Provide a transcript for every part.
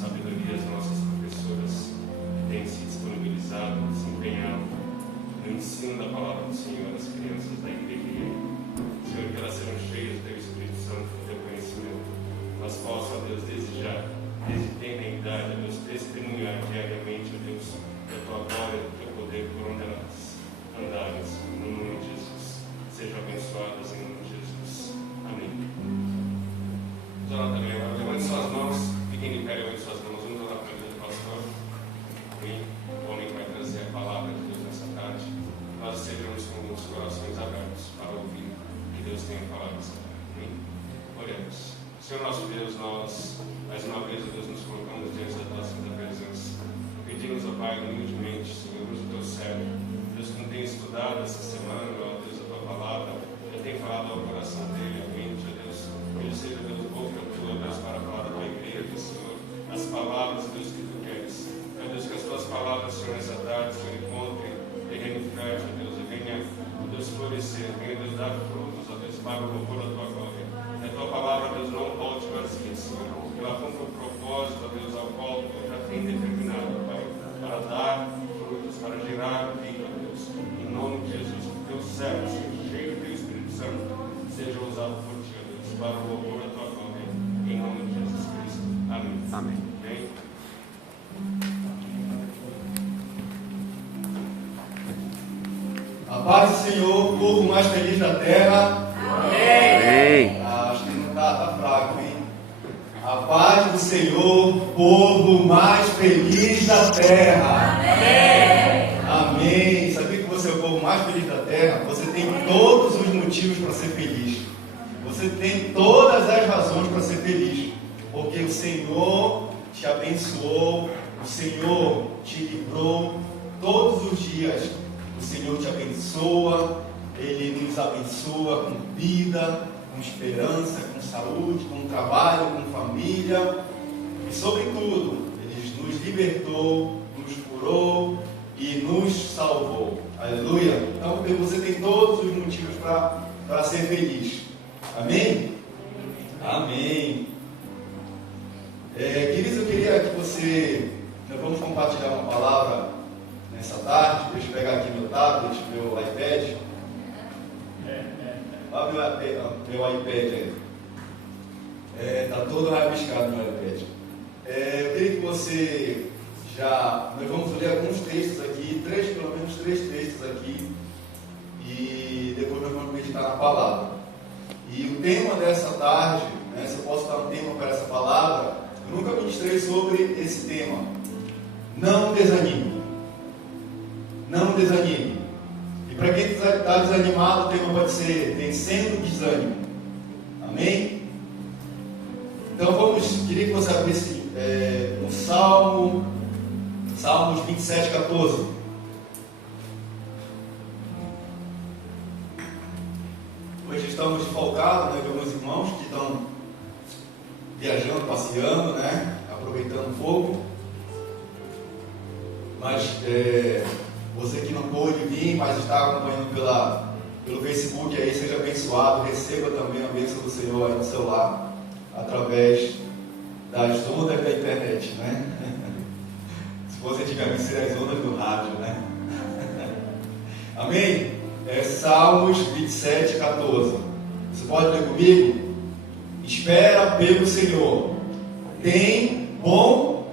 sabedoria, as nossas professoras têm se disponibilizado, se empenhado no ensino da palavra do Senhor às crianças da igreja. Senhor, que elas sejam cheias do Teu Espírito Santo, do Teu conhecimento. Elas possam, ó Deus, desde já, desde tenra idade, ó Deus, testemunhar diariamente, ó Deus, da Tua glória, do Teu poder, por onde elas andarem, no nome de Jesus. Sejam abençoadas em nome de Jesus. Amém. Vamos orar também agora. Levante suas mãos, fiquem de pé, levante suas mãos. Vamos orar para a vida do pastor. Amém. O homem que vai trazer a palavra de Deus nessa tarde. Nós estejamos com os corações abertos para ouvir o que Deus tem a falar nessa tarde. Amém. Oremos. Senhor nosso Deus, nós, mais uma vez, ó Deus, nos colocamos diante da Tua santa presença. Pedimos, ó Pai, humildemente, Senhor, usa o Teu servo. Deus, que não tem estudado essa semana, ó Deus, a Tua palavra, já tem falado ao coração dele, à mente, ó Deus, que ele seja, Deus, boca Tua, Deus, para falar da Tua igreja, Senhor, as palavras, Deus, que Tu queres. Ó Deus, que as Tuas palavras, Senhor, nessa tarde, Senhor, encontrem terreno fértil, ó Deus, e venha, ó Deus, florescer, venha, Deus, dar frutos, ó Deus, para o louvor da Tua glória. Que a Tua palavra, Deus, não volte vazia, Senhor, que ela cumpra o propósito, ó Deus, ao qual Tu já tem determinado, Pai, para dar frutos, para gerar vida, ó Deus, em nome de Jesus, que o Teu servo, cheio do Teu Espírito Santo, seja usado por Ti, ó Deus, para o louvor da Tua glória, em nome de Jesus Cristo. Amém. Amém. Amém. A paz do Senhor, o povo mais feliz da terra. Amém. Acho que não está fraco, hein? A paz do Senhor, povo mais feliz da terra. Amém. Sabia que você é o povo mais feliz da terra? Você tem todos os motivos para ser feliz. Você tem todas as razões para ser feliz. Porque o Senhor te abençoou, o Senhor te livrou todos os dias. O Senhor te abençoa, Ele nos abençoa com vida, com esperança, com saúde, com trabalho, com família e, sobretudo, Ele nos libertou, nos curou e nos salvou. Aleluia! Então, você tem todos os motivos para ser feliz. Amém? Amém. Queridos, eu queria que nós vamos compartilhar uma palavra nessa tarde. Deixa eu pegar aqui meu tablet, meu iPad. Olha meu iPad aí. Está todo rabiscado meu iPad. Eu queria que nós vamos ler alguns textos aqui, pelo menos três textos aqui, e depois nós vamos meditar na palavra. E o tema dessa tarde, se eu posso dar um tema para essa palavra, eu nunca ministrei sobre esse tema. Não desanime. Não desanime. E para quem está desanimado, o tema pode ser vencendo o desânimo. Amém? Então queria que você abrisse no Salmos 27, 14. Hoje estamos desfalcados, né, de alguns irmãos que estão viajando, passeando, né, aproveitando um pouco. Mas você que não pôde vir, mas está acompanhando pelo Facebook aí, seja abençoado, receba também a bênção do Senhor aí no seu lar, através das ondas da internet, né? Se você tiver que ser as ondas do rádio, né? Amém? Salmos 27, 14. Você pode ler comigo? Espera pelo Senhor, tem bom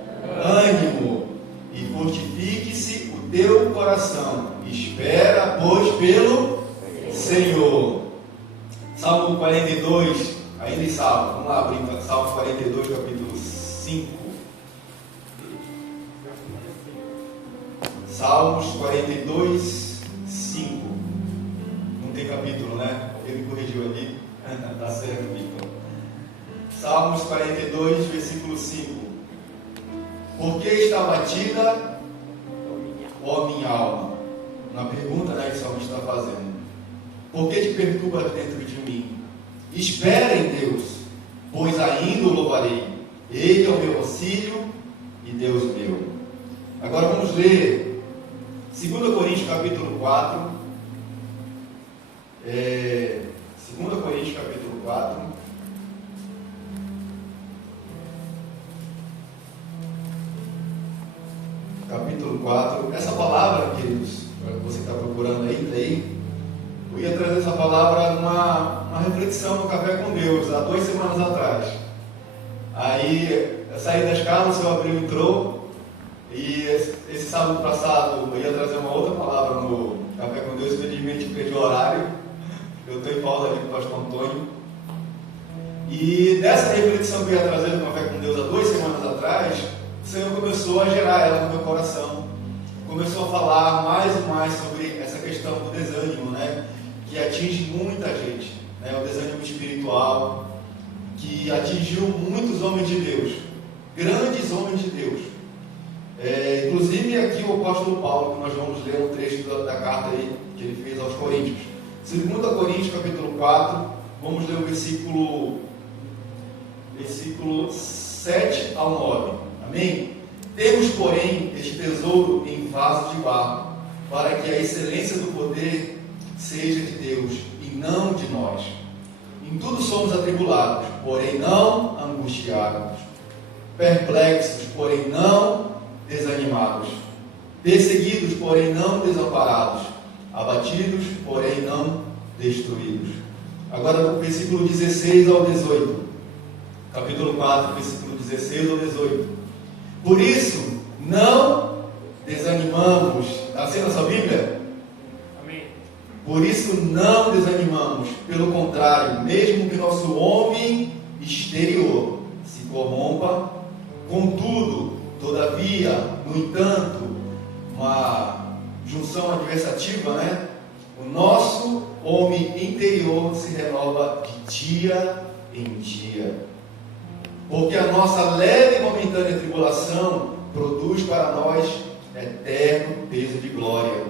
ânimo e fortifique-se o teu coração. Espera, pois, pelo Senhor. Salmo 42, ainda em Salmo. Vamos lá abrir Salmo 42, capítulo 5. Salmos 42, 5. Não tem capítulo, né? Ele me corrigiu ali. Está certo, Victor. Salmos 42, versículo 5. Por que está batida, ó minha alma? Uma pergunta, né, que o salmista está fazendo. Por que te perturba dentro de mim? Espera em Deus, pois ainda o louvarei. Ele é o meu auxílio e Deus meu. Agora vamos ler 2 Coríntios capítulo 4. 2 Coríntios capítulo 4. 4. Essa palavra, queridos, você está procurando aí, eu ia trazer essa palavra numa reflexão no Café com Deus, há 2 semanas atrás. Aí eu saí da escala, o seu Abril entrou, e esse sábado passado eu ia trazer uma outra palavra no Café com Deus, infelizmente perdi o horário, eu estou em pausa ali com o pastor Antônio. E dessa reflexão que eu ia trazer no Café com Deus há 2 semanas atrás, o Senhor começou a gerar ela no meu coração, começou a falar mais e mais sobre essa questão do desânimo, né? Que atinge muita gente, né? O desânimo espiritual, que atingiu muitos homens de Deus, grandes homens de Deus. Inclusive aqui o apóstolo Paulo, que nós vamos ler um trecho da carta aí, que ele fez aos Coríntios. 2 Coríntios, capítulo 4, vamos ler o versículo 7 ao 9. Amém? Temos, porém, este tesouro em vaso de barro, para que a excelência do poder seja de Deus e não de nós. Em tudo somos atribulados, porém não angustiados, perplexos, porém não desanimados, perseguidos, porém não desamparados, abatidos, porém não destruídos. Agora do versículo 16 ao 18, capítulo 4, versículo 16 ao 18. Por isso, não desanimamos. Está assim na sua Bíblia? Amém. Por isso não desanimamos, pelo contrário, mesmo que nosso homem exterior se corrompa, contudo, todavia, no entanto, uma junção adversativa, né? O nosso homem interior se renova de dia em dia. Porque a nossa leve e momentânea tribulação produz para nós eterno peso de glória,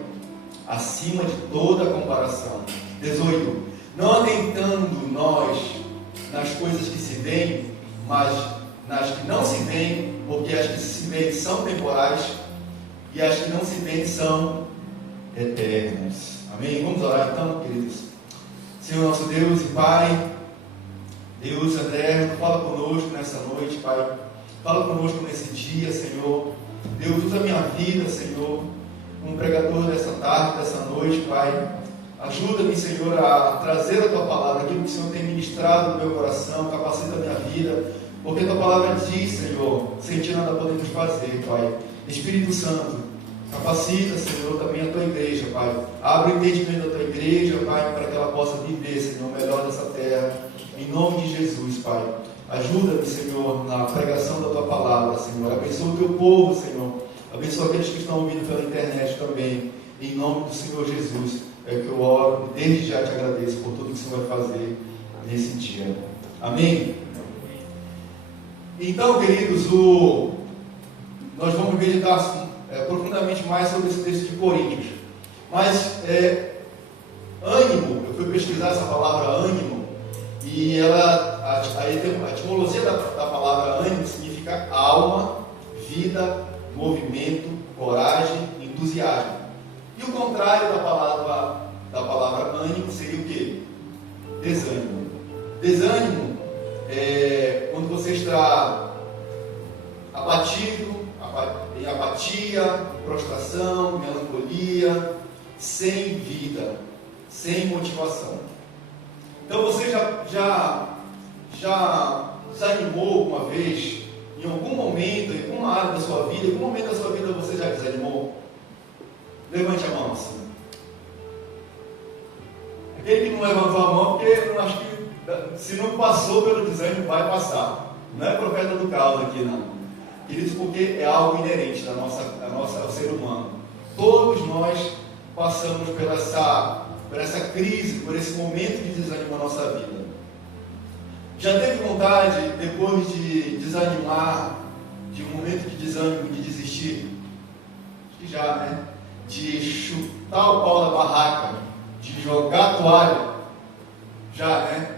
acima de toda comparação. 18. Não atentando nós nas coisas que se veem, mas nas que não se veem, porque as que se veem são temporais e as que não se veem são eternas. Amém? Vamos orar então, queridos. Senhor nosso Deus e Pai, Deus eterno, fala conosco nessa noite, Pai. Fala conosco nesse dia, Senhor. Deus, usa a minha vida, Senhor, como pregador dessa tarde, dessa noite, Pai. Ajuda-me, Senhor, a trazer a Tua palavra, aquilo que o Senhor tem ministrado no meu coração, capacita a minha vida, porque a Tua palavra diz, Senhor, sem Ti nada podemos fazer, Pai. Espírito Santo, capacita, Senhor, também a Tua igreja, Pai. Abre o entendimento da Tua igreja, Pai, para que ela possa viver, Senhor, o melhor dessa terra. Em nome de Jesus, Pai. Ajuda-me, Senhor, na pregação da Tua palavra, Senhor. Abençoa o Teu povo, Senhor. Abençoa aqueles que estão ouvindo pela internet também. Em nome do Senhor Jesus, é que eu oro e desde já te agradeço por tudo que o Senhor vai fazer nesse dia. Amém? Então, queridos, nós vamos meditar profundamente mais sobre esse texto de Coríntios. Mas, ânimo, eu fui pesquisar essa palavra ânimo, e a etimologia da palavra ânimo significa alma, vida, movimento, coragem, entusiasmo. E o contrário da palavra ânimo seria o quê? Desânimo. Desânimo é quando você está abatido, em apatia, prostração, melancolia, sem vida, sem motivação. Então você já desanimou alguma vez, em algum momento, em alguma área da sua vida, em algum momento da sua vida você já desanimou? Levante a mão assim. Aquele que não levantou a mão, porque eu acho que se não passou pelo desânimo, vai passar. Não é profeta do caos aqui, não. Queridos, porque é algo inerente ao ser humano. Todos nós passamos por essa crise, por esse momento de desânimo na nossa vida. Já teve vontade, depois de desanimar, de um momento de desânimo, de desistir? Acho que já, né? De chutar o pau da barraca, de jogar a toalha? Já, né?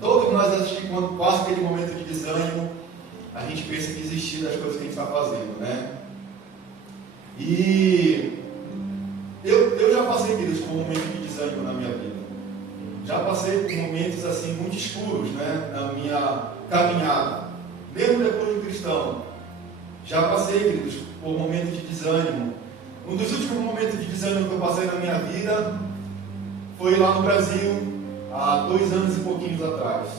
Todos nós, acho que quando passa aquele momento de desânimo, a gente pensa em desistir das coisas que a gente está fazendo, né? E eu já passei, queridos, por um momento de desânimo na minha vida. Já passei por momentos assim muito escuros, né, na minha caminhada, mesmo depois de cristão. Já passei, queridos, por momentos de desânimo, Um dos últimos momentos de desânimo que eu passei na minha vida foi lá no Brasil, há 2 anos e pouquinhos atrás.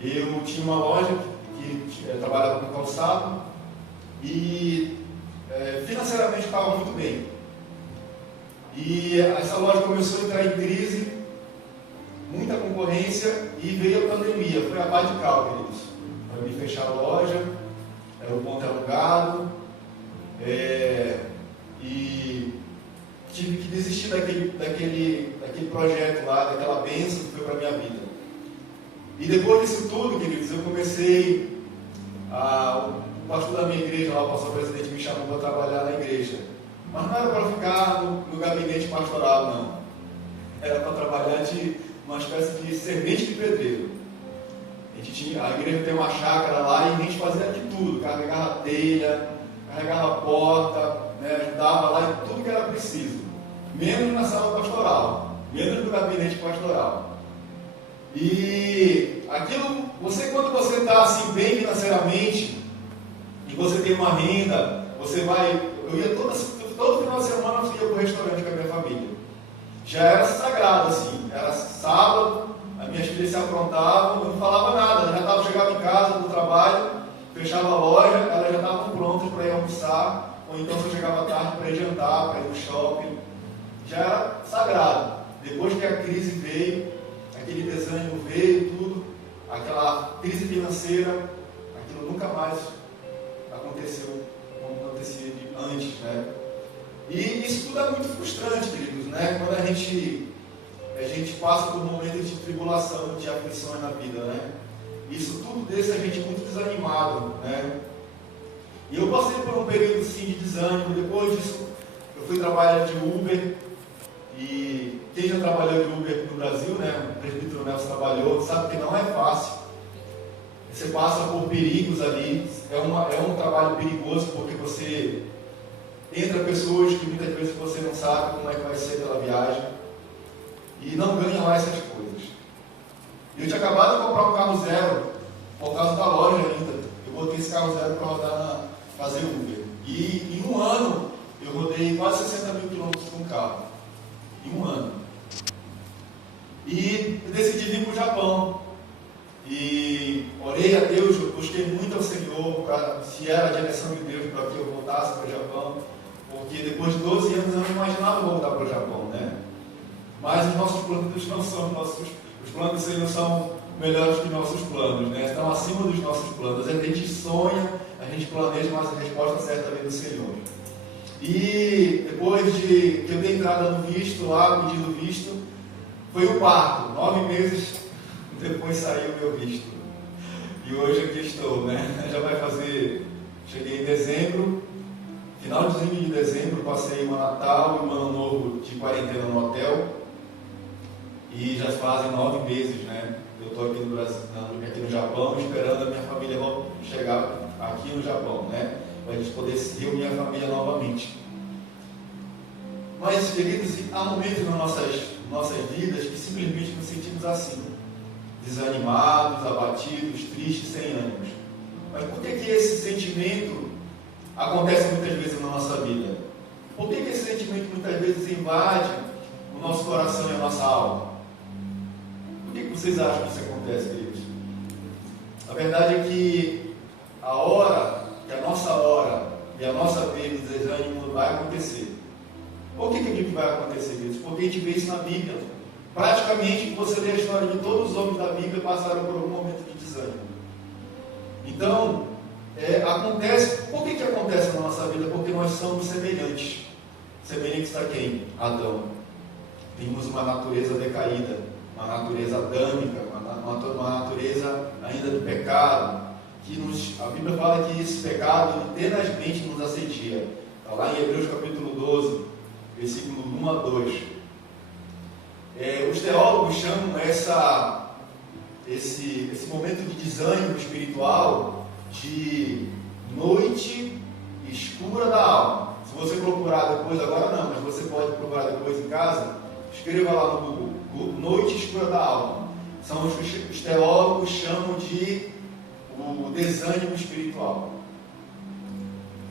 Eu tinha uma loja que trabalhava com calçado e financeiramente estava muito bem. E essa loja começou a entrar em crise, muita concorrência, e veio a pandemia. Foi a radical, queridos. Para me fechar a loja, o ponto alugado, e tive que desistir daquele projeto lá, daquela bênção que foi para a minha vida. E depois disso tudo, queridos, eu comecei o pastor da minha igreja, lá, o pastor presidente, me chamou para trabalhar na igreja. Mas não era para ficar no gabinete pastoral, não. Era para trabalhar de uma espécie de servente de pedreiro. A igreja tem uma chácara lá e a gente fazia de tudo, carregava telha, carregava porta, ajudava lá em tudo que era preciso, menos na sala pastoral, menos no gabinete pastoral. E aquilo, quando você está assim bem financeiramente, e você tem uma renda, eu ia todo final de semana eu ia para o restaurante com a minha família. Já era sagrado assim, era sábado, as minhas filhas se aprontavam, eu não falava nada, chegava em casa do trabalho, fechava a loja, elas já estavam prontas para ir almoçar, ou então se eu chegava tarde para ir jantar, para ir no shopping, já era sagrado. Depois que a crise veio, aquele desânimo veio, tudo, aquela crise financeira, aquilo nunca mais aconteceu como acontecia antes, E isso tudo é muito frustrante, queridos, Quando a gente passa por momentos de tribulação, de aflições na vida, Isso tudo deixa a gente muito desanimado, E eu passei por um período sim de desânimo. Depois disso, eu fui trabalhar de Uber. E quem já trabalhou de Uber no Brasil, o presbítero Nelson trabalhou, sabe que não é fácil. Você passa por perigos ali. É um trabalho perigoso porque você entra pessoas que muitas vezes você não sabe como é que vai ser pela viagem. E não ganha lá essas coisas. Eu tinha acabado de comprar um carro zero, por causa da loja ainda. Eu botei esse carro zero para fazer Uber. E em um ano, eu rodei quase 60 mil quilômetros com o carro. Em um ano. E eu decidi vir para o Japão. E orei a Deus, eu busquei muito ao Senhor, se era a direção de Deus para que eu voltasse para o Japão. Porque depois de 12 anos eu não imaginava voltar para o Japão, Mas os nossos planos não são os planos do Senhor são melhores que nossos planos, Estão acima dos nossos planos. A gente sonha, a gente planeja, mas a resposta certa vem do Senhor. E depois que eu dei entrada no visto lá, pedindo visto, foi um parto. 9 meses depois saiu o meu visto. E hoje aqui estou, Já vai fazer. Cheguei em dezembro, finalzinho de dezembro, passei um Natal e um Ano Novo de quarentena no hotel. E já fazem 9 meses, Eu estou aqui no Brasil, aqui no Japão, esperando a minha família chegar aqui no Japão, Para a gente poder reunir a família novamente. Mas, queridos, há momentos nas nossas vidas que simplesmente nos sentimos assim, desanimados, abatidos, tristes, sem ânimos. Mas por que esse sentimento acontece muitas vezes na nossa vida? Por que esse sentimento muitas vezes invade o nosso coração e a nossa alma? Por que vocês acham que isso acontece, queridos? A verdade é que a nossa hora e a nossa vez de desânimo vai acontecer. Por que eu digo que vai acontecer, queridos? Porque a gente vê isso na Bíblia. Praticamente, você lê a história de todos os homens da Bíblia passaram por algum momento de desânimo. Então, acontece. Por que acontece na nossa vida? Porque nós somos semelhantes. Semelhantes a quem? Adão. Temos uma natureza decaída, uma natureza adâmica, uma natureza ainda do pecado, a Bíblia fala que esse pecado tenazmente nos assedia. Está lá em Hebreus capítulo 12, versículo 1 a 2. Os teólogos chamam esse momento de desânimo espiritual de noite escura da alma. Se você procurar depois, agora não, mas você pode procurar depois em casa, escreva lá no Google, noite escura da alma. São os teólogos chamam de o desânimo espiritual.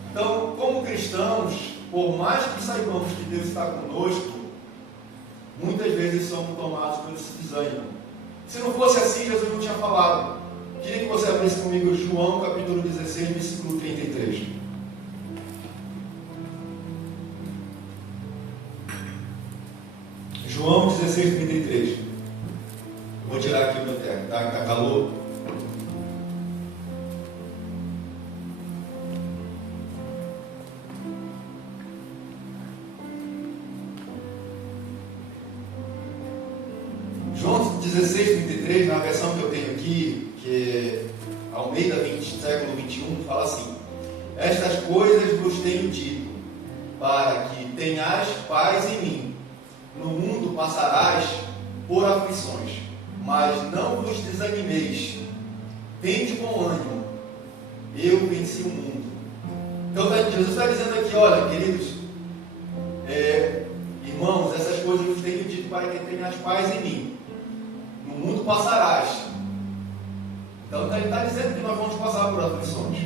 Então, como cristãos, por mais que saibamos que Deus está conosco, muitas vezes somos tomados por esse desânimo. Se não fosse assim, Jesus não tinha falado. Queria que você abrisse comigo João capítulo 16, versículo 33. João 16, 33. Vou tirar aqui o meu terno, tá? Tá calor. João 16, 33, na versão que eu tenho aqui, que é Almeida século 21, fala assim: estas coisas vos tenho dito, para que tenhais paz em mim. No mundo passarás por aflições, mas não vos desanimeis. Tende bom ânimo, eu venci o mundo. Então Jesus está dizendo aqui, olha, queridos irmãos, essas coisas vos tenho dito para que tenhas paz em mim. No mundo passarás. Então ele está dizendo que nós vamos passar por aflições,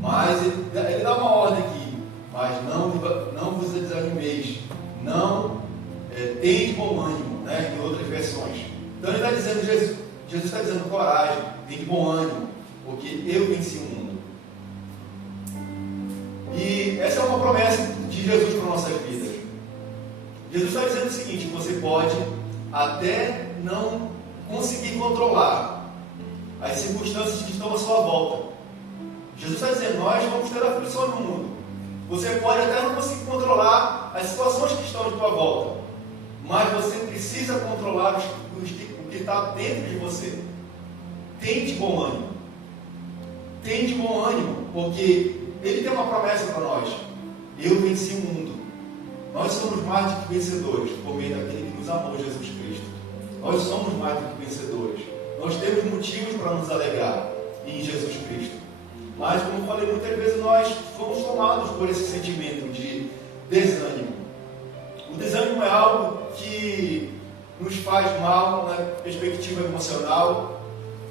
mas ele dá uma ordem aqui, mas não vos desanimeis, não tende bom ânimo, né, em outras versões. Então ele está dizendo, Jesus está dizendo coragem, tende bom ânimo, porque eu venci o mundo. E essa é uma promessa de Jesus para nossas vidas. Jesus está dizendo o seguinte: você pode até não conseguir controlar as circunstâncias que estão à sua volta. Jesus está dizendo, nós vamos ter aflições no mundo. Você pode até não conseguir controlar as situações que estão à tua volta, mas você precisa controlar o que está dentro de você. Tende bom ânimo. Tende bom ânimo, porque Ele tem uma promessa para nós. Eu venci o mundo. Nós somos mais do que vencedores, por meio daquele que nos amou, Jesus Cristo. Nós somos mais do que vencedores. Nós temos motivos para nos alegrar em Jesus Cristo. Mas, como eu falei muitas vezes, nós fomos tomados por esse sentimento de desânimo. O desânimo é algo que nos faz mal na perspectiva emocional,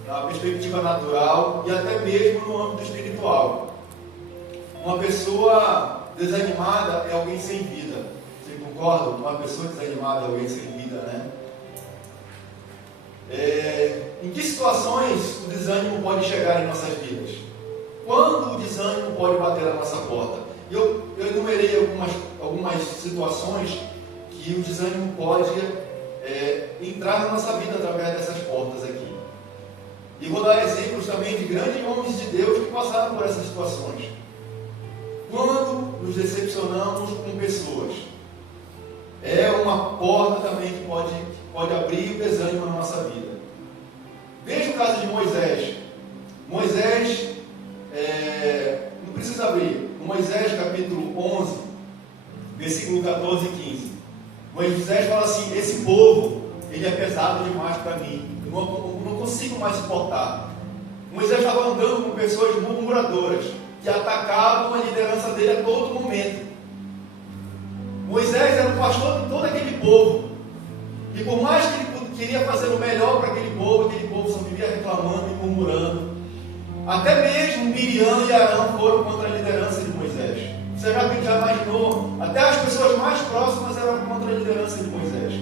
na perspectiva natural e até mesmo no âmbito espiritual. Uma pessoa desanimada é alguém sem vida. Você concorda? Uma pessoa desanimada é alguém sem vida, né? Em que situações o desânimo pode chegar em nossas vidas? Quando o desânimo pode bater na nossa porta? Eu enumerei algumas situações que o desânimo pode entrar na nossa vida através dessas portas aqui. E vou dar exemplos também de grandes homens de Deus que passaram por essas situações. Quando nos decepcionamos com pessoas, é uma porta também que pode abrir o desânimo na nossa vida. Veja o caso de Moisés. Moisés, não precisa abrir, Moisés capítulo 11, versículo 14 e 15. Moisés fala assim: esse povo, ele é pesado demais para mim, eu não consigo mais suportar. Moisés estava andando com pessoas murmuradoras, que atacavam a liderança dele a todo momento. Moisés era o pastor de todo aquele povo, e por mais que ele queria fazer o melhor para aquele povo só vivia reclamando e murmurando. Até mesmo Miriam e Arão foram contra a liderança de Moisés. Você já imaginou? Até as pessoas mais próximas eram contra a liderança de Moisés.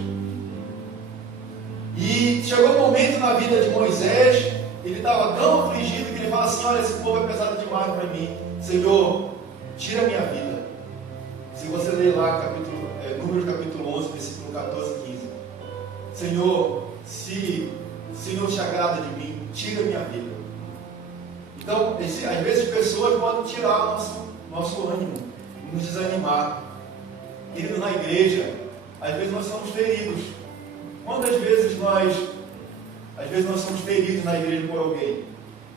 E chegou um momento na vida de Moisés, ele estava tão afligido que ele fala assim: olha, esse povo é pesado demais para mim, Senhor, tira a minha vida. Se você ler lá Números capítulo 11, versículo 14 e 15, Senhor, se não te agrada de mim, tira a minha vida. Então, às vezes pessoas podem tirar nosso ânimo, nos desanimar. Queridos, na igreja, às vezes nós somos feridos. Quantas vezes nós somos feridos na igreja por alguém?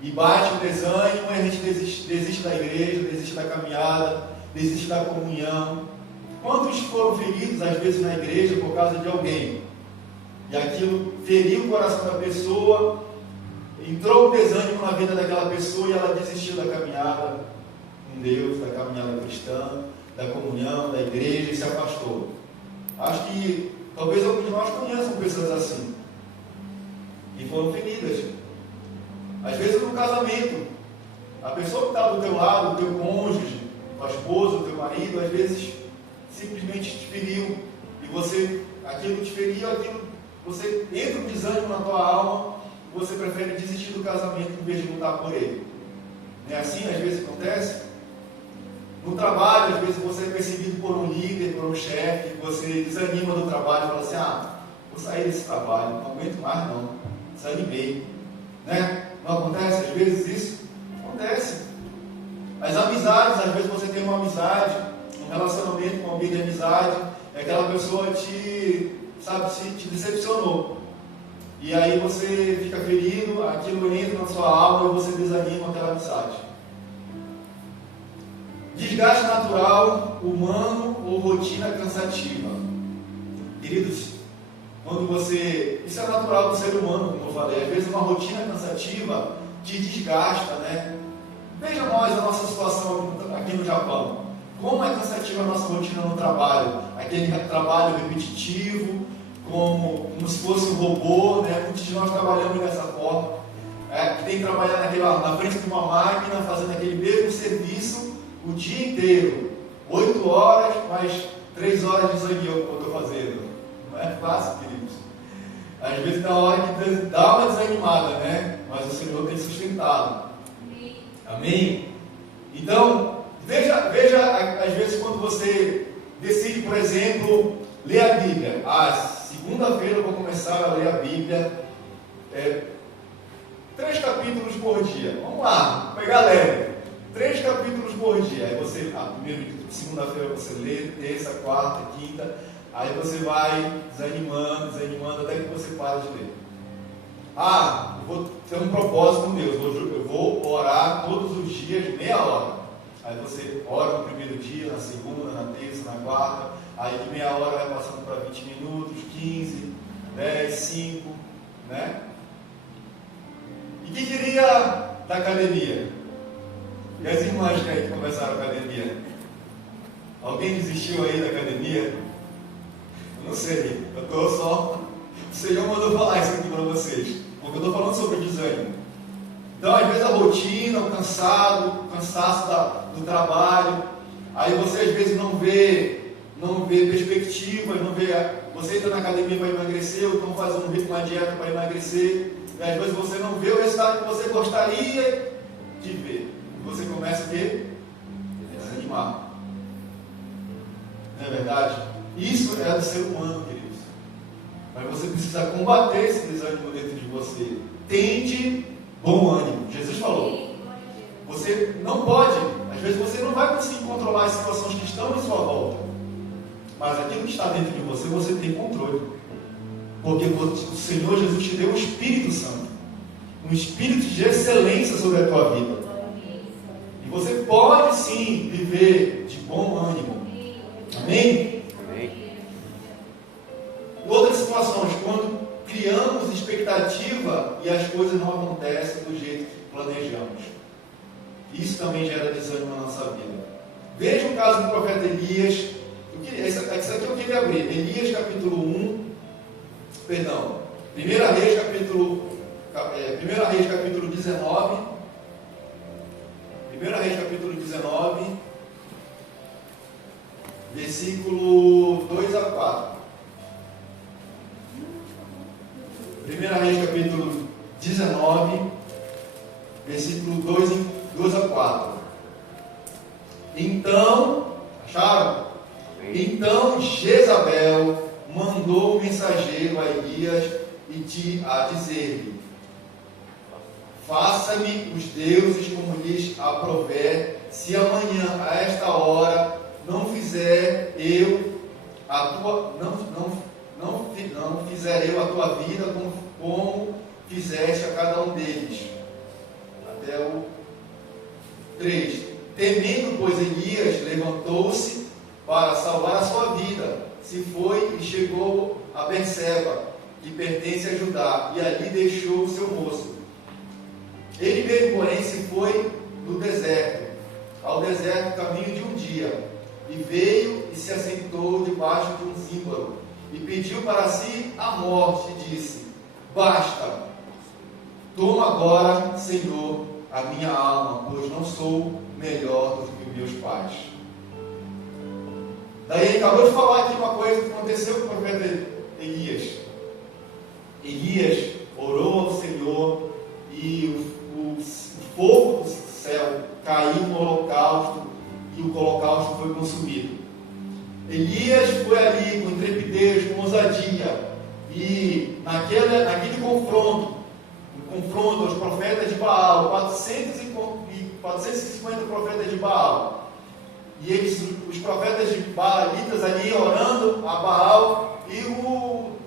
E bate o desânimo e a gente desiste da igreja, desiste da caminhada, desiste da comunhão. Quantos foram feridos, às vezes, na igreja por causa de alguém? E aquilo feriu o coração da pessoa, entrou o desânimo na vida daquela pessoa e ela desistiu da caminhada com Deus, da caminhada cristã, da comunhão, da igreja e se afastou. Acho que talvez alguns de nós conheçam pessoas assim, que foram feridas. Às vezes no casamento, a pessoa que está do teu lado, o teu cônjuge, tua esposa, o teu marido, às vezes simplesmente te feriu, e aquilo te feriu, você entra um desânimo na tua alma, e você prefere desistir do casamento em vez de lutar por ele. Não é assim às vezes acontece? No trabalho, às vezes você é perseguido por um líder, por um chefe, você desanima do trabalho e fala assim, vou sair desse trabalho, não aguento mais não, desanimei. Né? Não acontece às vezes isso? Acontece. As amizades, às vezes você tem uma amizade, um relacionamento com alguém de amizade, e aquela pessoa te decepcionou. E aí você fica ferido, aquilo entra na sua alma e você desanima aquela amizade. Desgaste natural, humano ou rotina cansativa. Queridos, isso é natural do ser humano, como eu falei, às vezes uma rotina cansativa te desgasta, né? Veja nós a nossa situação aqui no Japão. Como é cansativa a nossa rotina no trabalho? Aquele trabalho repetitivo, como se fosse um robô, né? Muitos de nós trabalhamos dessa forma. Que tem que trabalhar na frente de uma máquina, fazendo aquele mesmo serviço o dia inteiro. 8 horas, mais 3 horas de sangue que eu estou fazendo. Não é fácil, queridos. Às vezes dá hora que dá uma desanimada, né? Mas o Senhor tem sustentado. Amém? Então, veja, às vezes quando você decide, por exemplo, ler a Bíblia. Segunda-feira eu vou começar a ler a Bíblia. 3 capítulos por dia. Vamos lá, vou pegar leve. 3 capítulos por dia. Aí você, segunda-feira você lê, terça, quarta, quinta. Aí você vai desanimando, até que você para de ler. Eu vou ter um propósito com Deus. Eu vou orar todos os dias, meia hora. Aí você ora no primeiro dia, na segunda, na terça, na quarta. Aí de meia hora vai passando para 20 minutos, 15, 10, 5, né? E que diria da academia? E as irmãs que começaram a academia? Alguém desistiu aí da academia? Eu não sei, o Senhor mandou falar isso aqui para vocês, porque eu estou falando sobre desânimo. Então, às vezes a rotina, o cansaço do trabalho, aí você às vezes não vê perspectivas, você entra na academia para emagrecer, ou então faz uma dieta para emagrecer, e às vezes você não vê o resultado que você gostaria de ver. Você começa a desanimar. Não é verdade? Isso é do ser humano, queridos. Mas você precisa combater esse desânimo dentro de você. Tende bom ânimo. Jesus falou. Você não pode, às vezes você não vai conseguir controlar as situações que estão em sua volta. Mas aquilo que está dentro de você, você tem controle. Porque o Senhor Jesus te deu o Espírito Santo. Um espírito de excelência sobre a tua vida. E você pode sim viver de bom ânimo. Amém? Amém. Em outras situações, quando criamos expectativa e as coisas não acontecem do jeito que planejamos. Isso também gera desânimo na nossa vida. Veja o caso do profeta Elias. Isso aqui eu queria abrir. Elias capítulo 1. Perdão. 1 Reis capítulo 19. 1 Reis capítulo 19. Versículo 2 a 4. 1 Reis capítulo 19, versículo 2 a 4. Então, acharam? Então Jezabel mandou o mensageiro a Elias a dizer-lhe: faça-me os deuses como lhes aprouver, se amanhã a esta hora não fizer eu a tua vida como fizeste a cada um deles. Até o 3. Temendo, pois, Elias levantou-se para salvar a sua vida, se foi e chegou a Berseba, que pertence a Judá, e ali deixou o seu moço. Ele mesmo, porém, se foi no deserto, ao deserto caminho de um dia, e veio e se assentou debaixo de um símbolo, e pediu para si a morte, e disse: basta, toma agora, Senhor, a minha alma, pois não sou melhor do que meus pais. Daí ele acabou de falar aqui uma coisa que aconteceu com o profeta Elias. Elias orou ao Senhor e o fogo do céu caiu no holocausto e o holocausto foi consumido. Elias foi ali com intrepidez, com ousadia, e naquele confronto aos profetas de Baal, 450 profetas de Baal, e os profetas de Baalitas ali orando a Baal, e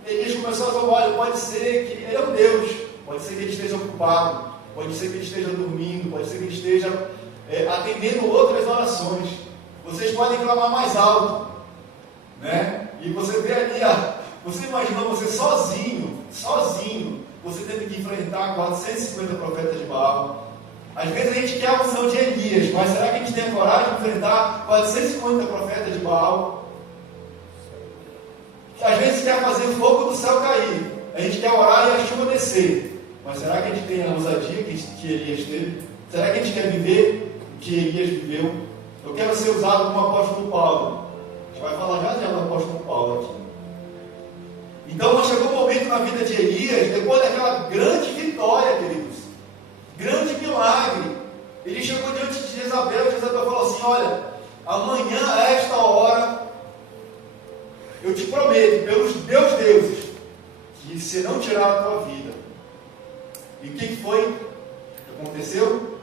Elias começou a dizer: olha, pode ser que ele é um Deus, pode ser que ele esteja ocupado, pode ser que ele esteja dormindo, pode ser que ele esteja atendendo outras orações. Vocês podem clamar mais alto, né? E você vê ali, você imaginou você sozinho, você tendo que enfrentar 450 profetas de Baal. Às vezes a gente quer a unção de Elias, mas será que a gente tem a coragem de enfrentar 450 profetas de Baal? Às vezes quer fazer o fogo do céu cair, a gente quer orar e a chuva descer, mas será que a gente tem a ousadia que Elias teve? Será que a gente quer viver o que Elias viveu? Eu quero ser usado como apóstolo Paulo. A gente vai falar já do apóstolo Paulo aqui. Então chegou um momento na vida de Elias, depois daquela grande vitória, queridos, grande milagre, ele chegou diante de Jezabel, e Jezabel falou assim: olha, amanhã a esta hora eu te prometo, pelos meus deuses, que se não tirar a tua vida. E o que foi que aconteceu?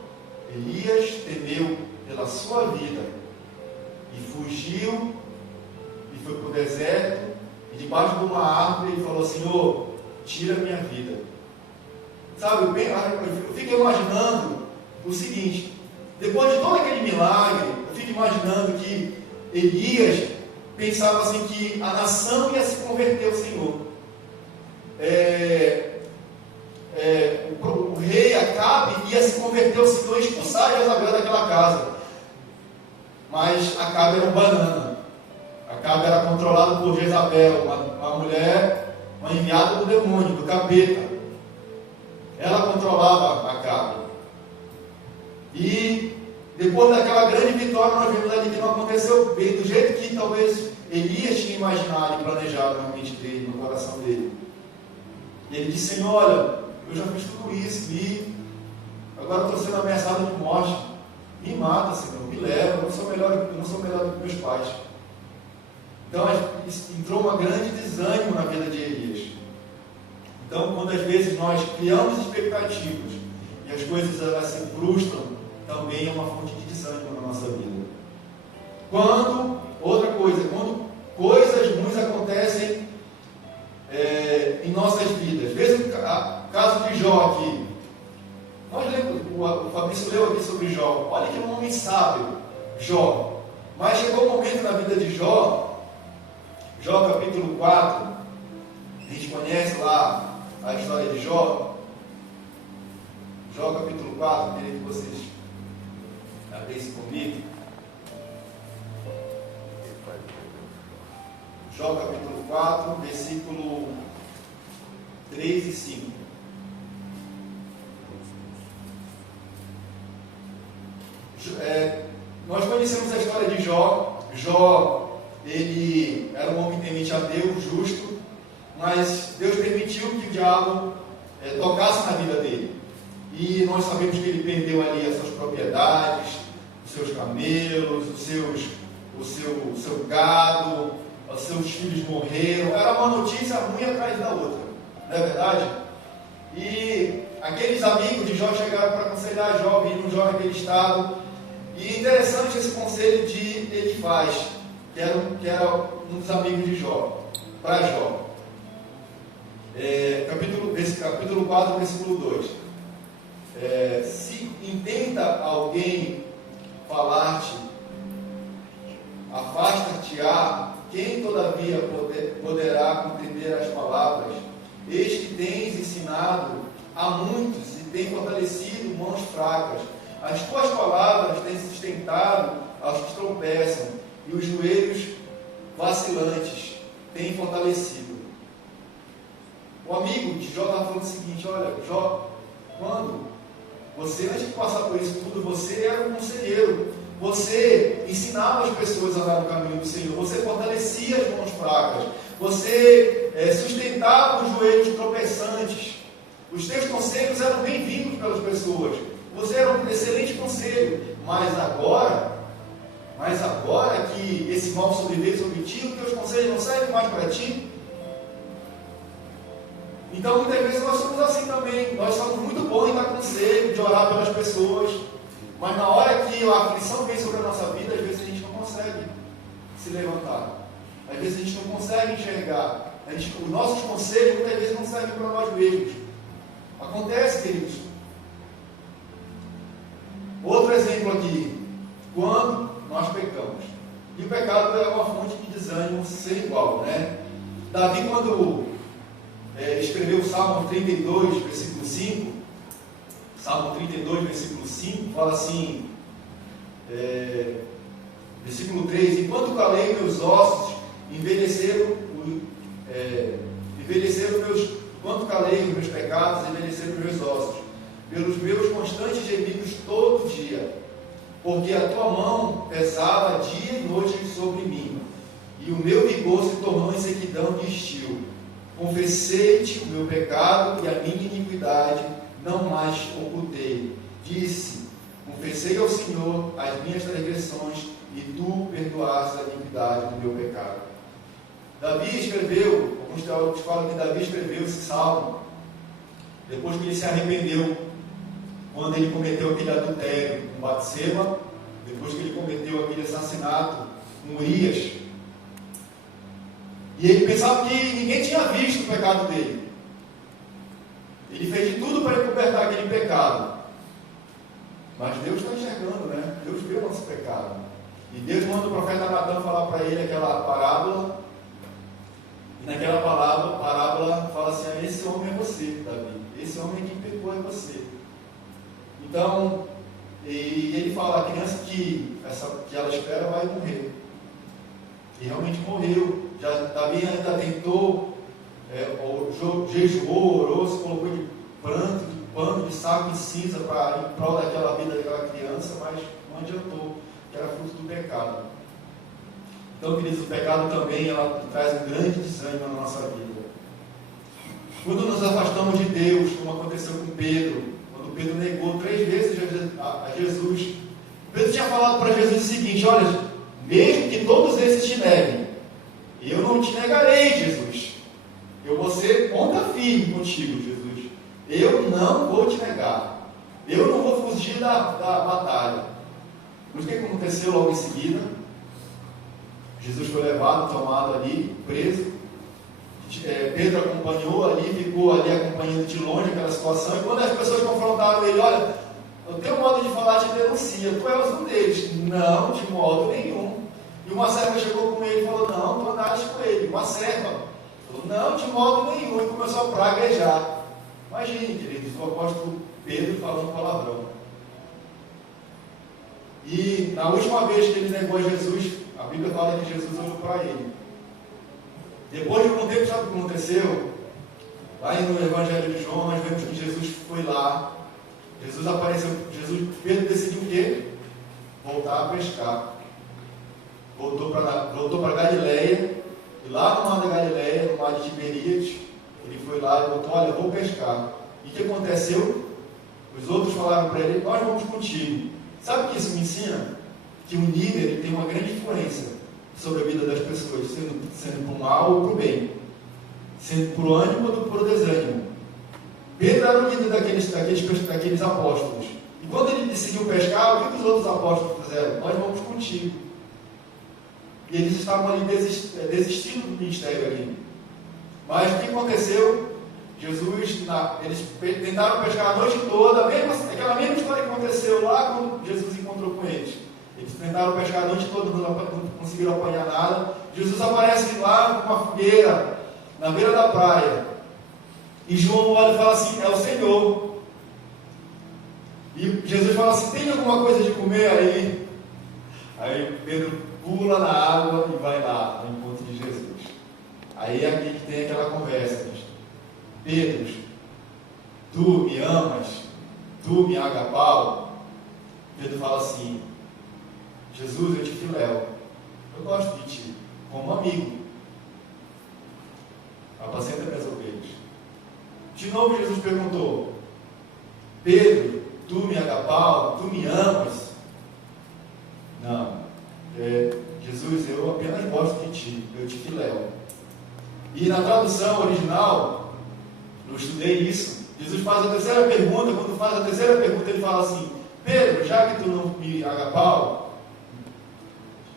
Elias temeu pela sua vida e fugiu e foi para o deserto, e debaixo de uma árvore ele falou: Senhor, tira a minha vida. Sabe, eu fico imaginando o seguinte: depois de todo aquele milagre, eu fico imaginando que Elias pensava assim que a nação ia se converter ao Senhor. O rei Acabe ia se converter ao Senhor e expulsar Jezabel daquela casa. Mas Acabe era um banana. Acabe era controlado por Jezabel, uma mulher, uma enviada do demônio, do capeta. Ela controlava Acabe. E depois daquela grande vitória, nós vemos ali que não aconteceu bem do jeito que talvez Elias tinha imaginado e planejado na mente dele, no coração dele. E ele disse: Senhor, olha, eu já fiz tudo isso e agora estou sendo ameaçado de morte. Me mata, Senhor, me leva, eu não sou melhor do que meus pais. Então entrou um grande desânimo na vida de Elias. Então, quando às vezes nós criamos expectativas e as coisas elas se frustram, também é uma fonte de desânimo na nossa vida. Outra coisa, quando coisas ruins acontecem em nossas vidas. Veja o caso de Jó aqui. Nós lemos, o Fabrício leu aqui sobre Jó. Olha que homem sábio, Jó. Mas chegou um momento na vida de Jó, Jó capítulo 4, a gente conhece lá a história de Jó. Jó capítulo 4, queria que vocês abrissem comigo. Jó capítulo 4, versículo 3 e 5. Nós conhecemos a história de Jó. Jó, ele era um homem temente a Deus, justo, mas Deus permitiu que o diabo tocasse na vida dele. E nós sabemos que ele perdeu ali as suas propriedades, os seus camelos, o seu gado, os seus filhos morreram. Era uma notícia ruim atrás da outra, não é verdade? E aqueles amigos de Jó chegaram para aconselhar Jó, viram Jó naquele estado. E interessante esse conselho de Elifaz, que era um dos amigos de Jó, para Jó. Capítulo 4, versículo 2. Se intenta alguém falar-te, afasta-te-á, quem todavia poderá compreender as palavras? Eis que tens ensinado a muitos e tem fortalecido mãos fracas. As tuas palavras têm sustentado aos que tropeçam, e os joelhos vacilantes têm fortalecido. O amigo de Jó estava falando o seguinte: olha, Jó, quando você, antes de passar por isso tudo, você era um conselheiro, você ensinava as pessoas a andar no caminho do Senhor, você fortalecia as mãos fracas, você sustentava os joelhos tropeçantes. Os teus conselhos eram bem-vindos pelas pessoas. Você era um excelente conselho. Mas agora que esse mal sobreveio sobre ti, os teus conselhos não servem mais para ti. Então, muitas vezes nós somos assim também. Nós somos muito bons em dar conselho, de orar pelas pessoas. Mas na hora que a aflição vem sobre a nossa vida, às vezes a gente não consegue se levantar. Às vezes a gente não consegue enxergar. Os nossos conselhos muitas vezes não servem para nós mesmos. Acontece, queridos. Outro exemplo aqui. Quando nós pecamos. E o pecado é uma fonte de desânimo sem igual, né? Davi, quando escreveu o Salmo 32, versículo 5, Salmo 32, versículo 5, fala assim, versículo 3, enquanto calei meus ossos, enquanto calei os meus pecados, envelheceram os meus ossos, pelos meus constantes gemidos todo dia, porque a tua mão pesava dia e noite sobre mim, e o meu vigor se tornou em sequidão de estio. Confessei-te o meu pecado e a minha iniquidade não mais ocultei. Disse, confessei ao Senhor as minhas transgressões e tu perdoaste a iniquidade do meu pecado. Davi escreveu, alguns teólogos falam que Davi escreveu esse salmo depois que ele se arrependeu, quando ele cometeu aquele adultério com Batseba, depois que ele cometeu aquele assassinato com Urias. E ele pensava que ninguém tinha visto o pecado dele. Ele fez de tudo para encobertar aquele pecado. Mas Deus está enxergando, né? Deus vê o nosso pecado. E Deus manda o profeta Natan falar para ele aquela parábola. E naquela parábola fala assim, esse homem é você, Davi. Esse homem que pecou é você. Então, e ele fala, a criança que ela espera vai morrer. E realmente morreu. Davi ainda tentou, jejuou, orou, se colocou de pranto, de pano, de saco e cinza em prol daquela vida daquela criança, mas não adiantou, que era fruto do pecado. Então, queridos, o pecado também traz um grande desânimo na nossa vida. Quando nos afastamos de Deus, como aconteceu com Pedro, quando Pedro negou 3 vezes a Jesus, Pedro tinha falado para Jesus o seguinte, olha, mesmo que todos esses te neguem, eu não te negarei, Jesus. Eu vou ser ponta firme contigo, Jesus. Eu não vou te negar. Eu não vou fugir da batalha. Mas o que aconteceu logo em seguida? Jesus foi levado, tomado ali, preso. Pedro acompanhou ali, ficou ali acompanhando de longe aquela situação. E quando as pessoas confrontaram ele, olha, o teu modo de falar te denuncia, tu és um deles. Não, de modo nenhum. E uma serva chegou com ele e falou, não, tu andaste com ele. Uma serva falou, não, de modo nenhum. E começou a praguejar. Imagine, queridos, o apóstolo Pedro falando palavrão. E na última vez que ele negou a Jesus, a Bíblia fala que Jesus olhou para ele. Depois de algum tempo, sabe o que aconteceu? Lá no Evangelho de João, nós vemos que Jesus foi lá. Jesus apareceu. Pedro decidiu o quê? Voltar a pescar. Voltou para Galileia, e lá no mar da Galileia, no mar de Tiberíades, ele foi lá e botou, olha, eu vou pescar. E o que aconteceu? Os outros falaram para ele, nós vamos contigo. Sabe o que isso me ensina? Que um líder ele tem uma grande influência sobre a vida das pessoas, sendo para o mal ou para o bem, sendo para o ânimo ou para o desânimo. Pedro era o líder daqueles apóstolos. E quando ele decidiu pescar, o que os outros apóstolos fizeram? Nós vamos contigo. E eles estavam ali desistindo do ministério ali. Mas o que aconteceu? Eles tentaram pescar a noite toda, aquela mesma história que aconteceu lá quando Jesus encontrou com eles. Eles tentaram pescar a noite toda, não conseguiram apanhar nada. Jesus aparece lá com uma fogueira, na beira da praia. E João olha e fala assim, é o Senhor. E Jesus fala assim, tem alguma coisa de comer aí? Aí Pedro pula na água e vai lá no encontro de Jesus. Aí é aqui que tem aquela conversa. Pedro, tu me amas? Tu me agapau? Pedro fala assim, Jesus, eu te filéu. Eu gosto de ti, como amigo. Apacenta minhas ovelhas. De novo Jesus perguntou: Pedro, tu me agapau, tu me amas? Não. Jesus, eu apenas gosto de ti, eu te filéu. E na tradução original, eu estudei isso, Jesus faz a terceira pergunta. Quando faz a terceira pergunta, ele fala assim: Pedro, já que tu não me agapau,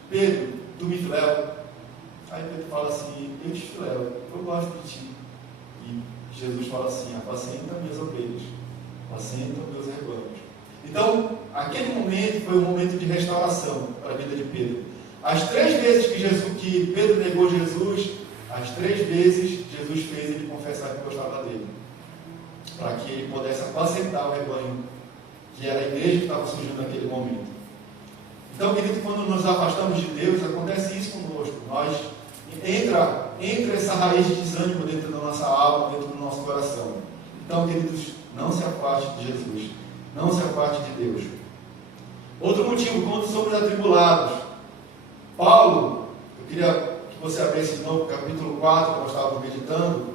Pedro, tu me filéu. Aí Pedro fala assim: eu te filéu, eu gosto de ti. E Jesus fala assim: apacenta minhas ovelhas, apacenta meus rebanhos. Então, aquele momento foi um momento de restauração para a vida de Pedro. As 3 vezes que Pedro negou Jesus, as 3 vezes Jesus fez ele confessar que gostava dele, para que ele pudesse apacentar o rebanho, que era a igreja que estava surgindo naquele momento. Então, querido, quando nos afastamos de Deus, acontece isso conosco. Entra essa raiz de desânimo dentro da nossa alma, dentro do nosso coração. Então, queridos, não se afaste de Jesus, não se afaste de Deus. Outro motivo, quando somos atribulados. Paulo, eu queria que você abrisse de novo o capítulo 4, que nós estávamos meditando.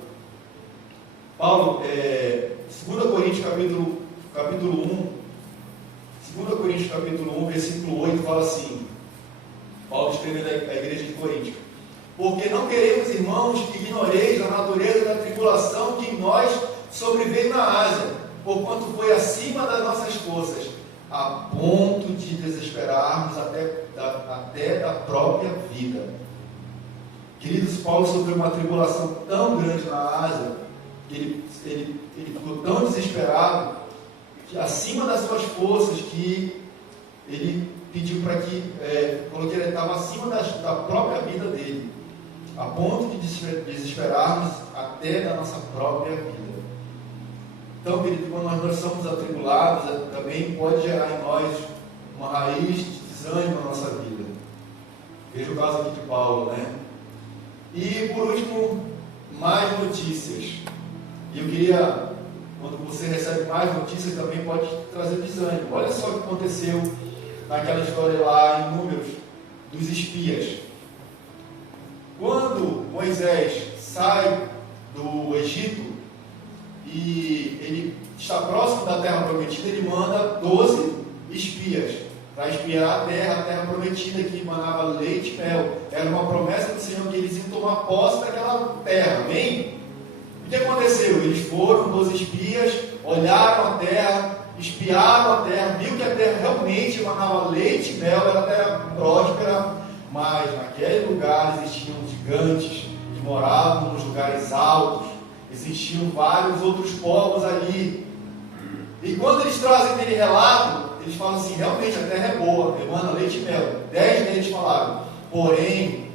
Paulo, 2 Coríntios capítulo 1, 2 Coríntios capítulo 1, versículo 8, fala assim, Paulo escrevendo à igreja de Corinto: porque não queremos, irmãos, que ignoreis a natureza da tribulação que em nós sobreveio na Ásia, porquanto foi acima das nossas forças, a ponto de desesperarmos até da própria vida. Queridos, Paulo sofreu uma tribulação tão grande na Ásia, que ele ficou tão desesperado, que acima das suas forças, que ele pediu para que, falou que ele estava acima da própria vida dele, a ponto de desesperarmos até da nossa própria vida. Então, querido, quando nós somos atribulados, também pode gerar em nós uma raiz de desânimo na nossa vida. Veja o caso aqui de Paulo, né? E, por último, mais notícias. E eu queria, quando você recebe mais notícias, também pode trazer desânimo. Olha só o que aconteceu naquela história lá em Números, dos espias. Quando Moisés sai do Egito e ele está próximo da terra prometida, ele manda 12 espias para espiar a terra prometida, que emanava leite e mel. Era uma promessa do Senhor que eles iam tomar posse daquela terra, amém? O que aconteceu? Eles foram, 12 espias, olharam a terra, espiaram a terra, viu que a terra realmente emanava leite e mel, era a terra próspera, mas naquele lugar existiam gigantes que moravam nos lugares altos, existiam vários outros povos ali. E quando eles trazem aquele relato, eles falam assim: realmente a terra é boa, emana leite e mel. 10 deles falaram: porém,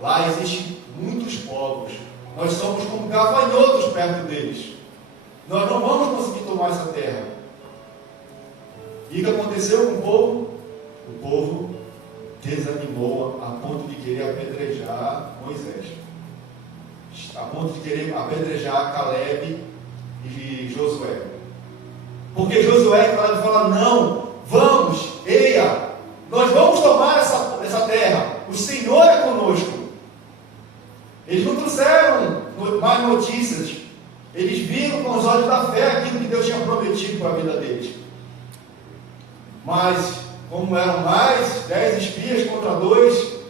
lá existem muitos povos, nós somos como gafanhotos perto deles, nós não vamos conseguir tomar essa terra. E o que aconteceu com o povo? O povo desanimou a ponto de querer apedrejar Moisés, a ponto de querer apedrejar Caleb e Josué. Porque Josué e Caleb falaram: não, vamos, eia, nós vamos tomar essa terra, o Senhor é conosco. Eles não trouxeram mais notícias, eles viram com os olhos da fé aquilo que Deus tinha prometido para a vida deles. Mas, como eram mais 10 espias contra 2,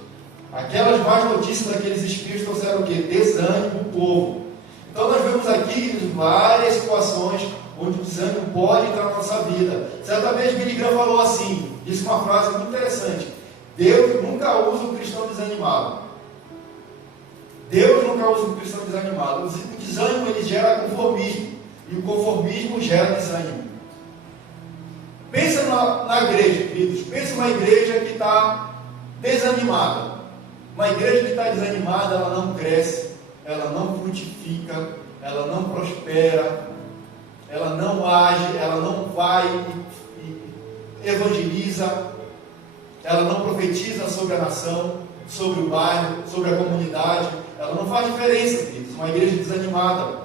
aquelas más notícias daqueles espias trouxeram o quê? Desânimo no povo. Então nós vemos aqui várias situações onde o desânimo pode entrar na nossa vida. Certa vez Billy Graham falou assim, disse uma frase muito interessante: Deus nunca usa um cristão desanimado. Deus nunca usa um cristão desanimado. O desânimo ele gera conformismo, e o conformismo gera desânimo. Pensa na igreja, queridos. Pensa numa igreja que está desanimada. Uma igreja que está desanimada, ela não cresce, ela não frutifica, ela não prospera, ela não age, ela não vai e evangeliza, ela não profetiza sobre a nação, sobre o bairro, sobre a comunidade. Ela não faz diferença, queridos. Uma igreja desanimada.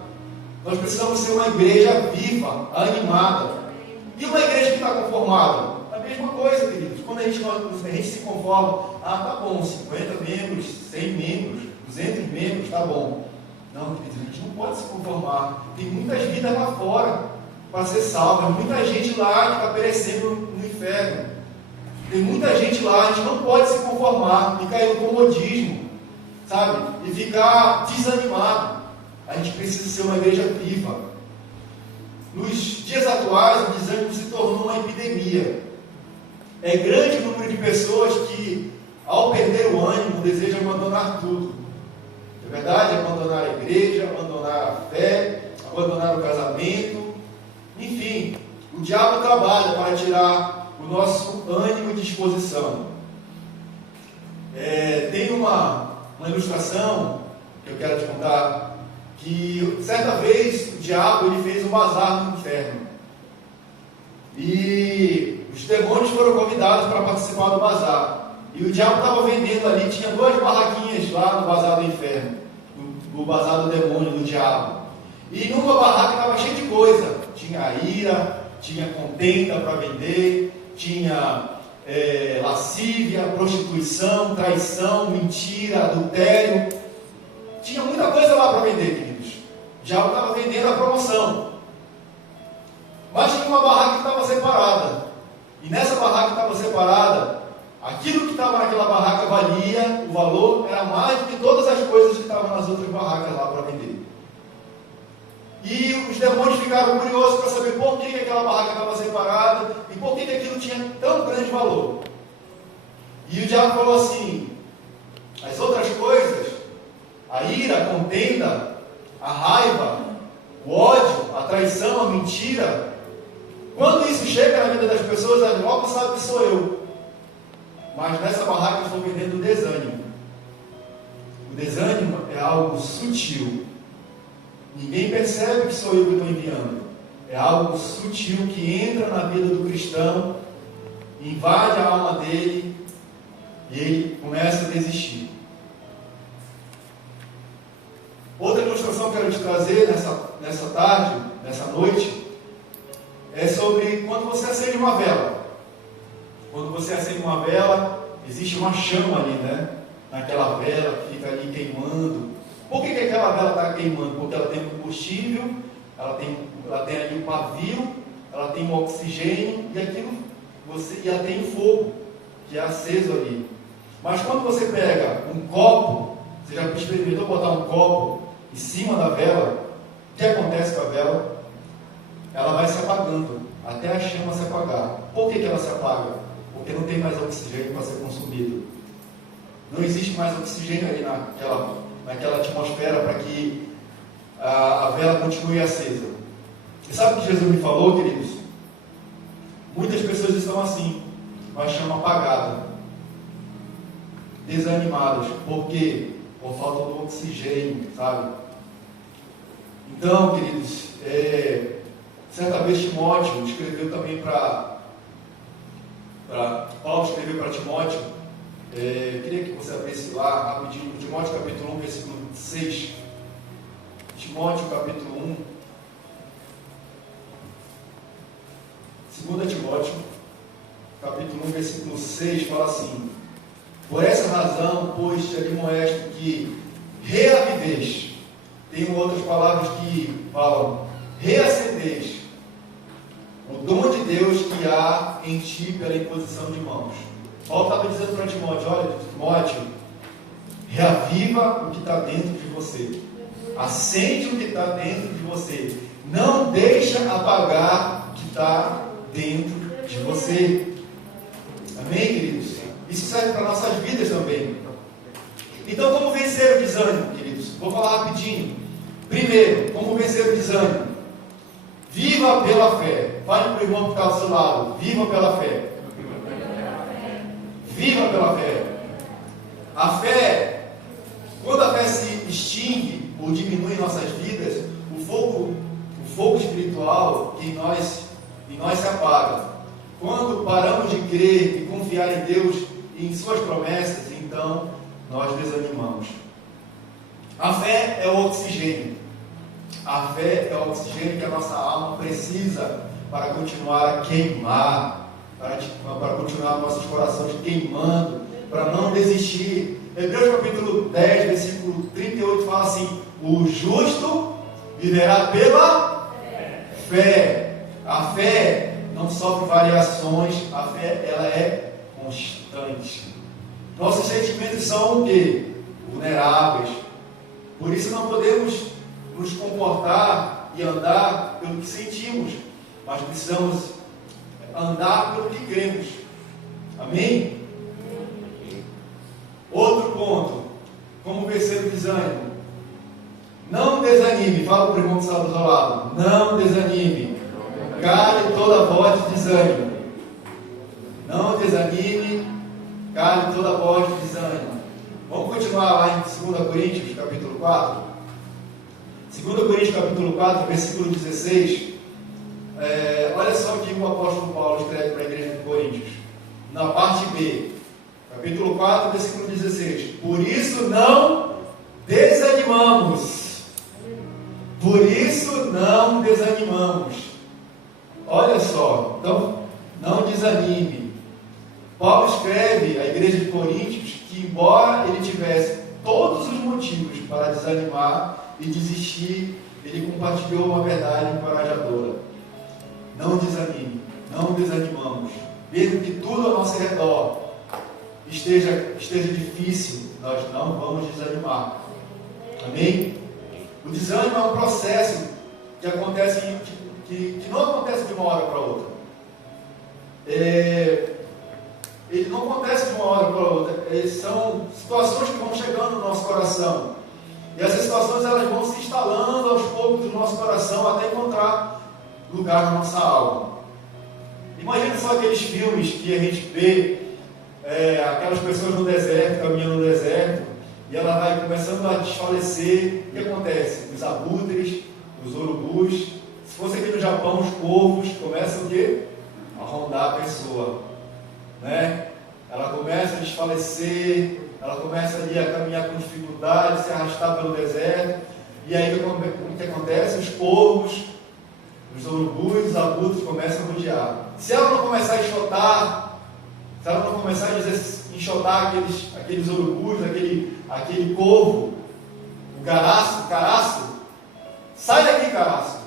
Nós precisamos ser uma igreja viva, animada. E uma igreja que está conformada? A mesma coisa, queridos. quando a gente se conforma, tá bom, 50 membros, 100 membros, 200 membros, tá bom. Não, queridos, a gente não pode se conformar. Tem muitas vidas lá fora para ser salvas, muita gente lá que está perecendo no inferno. Tem muita gente lá, a gente não pode se conformar e cair no comodismo, sabe? E ficar desanimado. A gente precisa ser uma igreja viva. Nos dias atuais, o desânimo se tornou uma epidemia. É grande o número de pessoas que, ao perder o ânimo, desejam abandonar tudo. É verdade? Abandonar a igreja, abandonar a fé, abandonar o casamento. Enfim, o diabo trabalha para tirar o nosso ânimo e disposição. Tem uma ilustração que eu quero te contar, que certa vez o diabo ele fez um bazar no inferno. E os demônios foram convidados para participar do bazar. E o diabo estava vendendo ali, tinha 2 barraquinhas lá no bazar do inferno, no bazar do demônio, do diabo. E numa barraca estava cheia de coisa. Tinha ira, tinha contenda para vender, tinha lascívia, prostituição, traição, mentira, adultério. Tinha muita coisa lá para vender, queridos. O diabo estava vendendo a promoção. Mas tinha uma barraca que estava separada. E nessa barraca que estava separada, aquilo que estava naquela barraca valia, o valor era mais do que todas as coisas que estavam nas outras barracas lá para vender. E os demônios ficaram curiosos para saber por que aquela barraca estava separada e por que aquilo tinha tão grande valor. E o diabo falou assim: as outras coisas, a ira, a contenda, a raiva, o ódio, a traição, a mentira, quando isso chega na vida das pessoas, elas logo sabem que sou eu. Mas nessa barraca eu estou vendendo o desânimo. O desânimo é algo sutil. Ninguém percebe que sou eu que estou enviando. É algo sutil que entra na vida do cristão, invade a alma dele e ele começa a desistir. Outra ilustração que eu quero te trazer nessa tarde, nessa noite, é sobre quando você acende uma vela. Quando você acende uma vela, existe uma chama ali, né? Naquela vela que fica ali queimando. Por que aquela vela está queimando? Porque ela tem combustível, ela tem ali o pavio, ela tem o oxigênio e ela tem o fogo, que é aceso ali. Mas quando você pega um copo, você já experimentou botar um copo em cima da vela, o que acontece com a vela? Ela vai se apagando, até a chama se apagar. Por que ela se apaga? Porque não tem mais oxigênio para ser consumido. Não existe mais oxigênio ali naquela atmosfera para que a vela continue acesa. E sabe o que Jesus me falou, queridos? Muitas pessoas estão assim, com a chama apagada, desanimadas. Por quê? Por falta do oxigênio, sabe? Então, queridos, certa vez Timóteo escreveu também Paulo escreveu para Timóteo. Queria que você abrisse lá rapidinho, Timóteo capítulo 1, versículo 6. Timóteo capítulo 1, 2 Timóteo capítulo 1, versículo 6, fala assim: por essa razão, pois te admoesto que reaviveis. Tem outras palavras que falam reacendeis o dom de Deus que há em ti pela imposição de mãos. Paulo estava dizendo para Timóteo: olha, Timóteo, reaviva o que está dentro de você, acende o que está dentro de você, não deixa apagar o que está dentro de você. Amém, queridos? Isso serve para nossas vidas também. Então, como vencer o desânimo, queridos? Vou falar rapidinho. Primeiro, como vencer o desânimo? Viva pela fé. Fale para o irmão que está ao seu lado: viva pela fé. Viva pela fé. A fé, quando a fé se extingue ou diminui em nossas vidas, o fogo espiritual em nós se apaga. Quando paramos de crer e confiar em Deus e em suas promessas, então nós desanimamos. A fé é o oxigênio. A fé é o oxigênio que a nossa alma precisa para continuar a queimar, para continuar nossos corações queimando, para não desistir. Hebreus capítulo 10, versículo 38 fala assim: o justo viverá pela fé. A fé não sofre variações, a fé ela é constante. Nossos sentimentos são o quê? Vulneráveis. Por isso não podemos nos comportar e andar pelo que sentimos, mas precisamos andar pelo que cremos. Amém? Outro ponto, como vencer o desânimo. Não desanime. Fala para o irmão que está do seu lado. Não desanime. Cale toda voz de desânimo. Não desanime. Cale toda voz de desânimo. Vamos continuar lá em 2 Coríntios, capítulo 4. 2 Coríntios, capítulo 4, versículo 16. Olha só o que o apóstolo Paulo escreve para a igreja de Coríntios. Na parte B, capítulo 4, versículo 16. Por isso não desanimamos. Por isso não desanimamos. Olha só, então não desanime. Paulo escreve à igreja de Coríntios que, embora ele tivesse todos os motivos para desanimar e desistir, ele compartilhou uma verdade encorajadora. Não desanime, não desanimamos. Mesmo que tudo ao nosso redor esteja difícil, nós não vamos desanimar. Amém? O desânimo é um processo que acontece, que não acontece de uma hora para outra. Ele não acontece de uma hora para outra. São situações que vão chegando no nosso coração. E essas situações elas vão se instalando aos poucos no nosso coração até encontrar lugar na nossa alma. Imagina só aqueles filmes que a gente vê, aquelas pessoas no deserto, caminhando no deserto, e ela vai começando a desfalecer. O que acontece? Os abutres, os urubus, se fosse aqui no Japão, os corvos começam o quê? A rondar a pessoa, né? Ela começa a desfalecer, ela começa ali a caminhar com dificuldade, se arrastar pelo deserto, e aí o que acontece? Os corvos, os urubus, os abutres começam a rodear. Se ela não começar a enxotar, se ela não começar a enxotar aqueles urubus, aquele corvo, o caraço, sai daqui, caraço.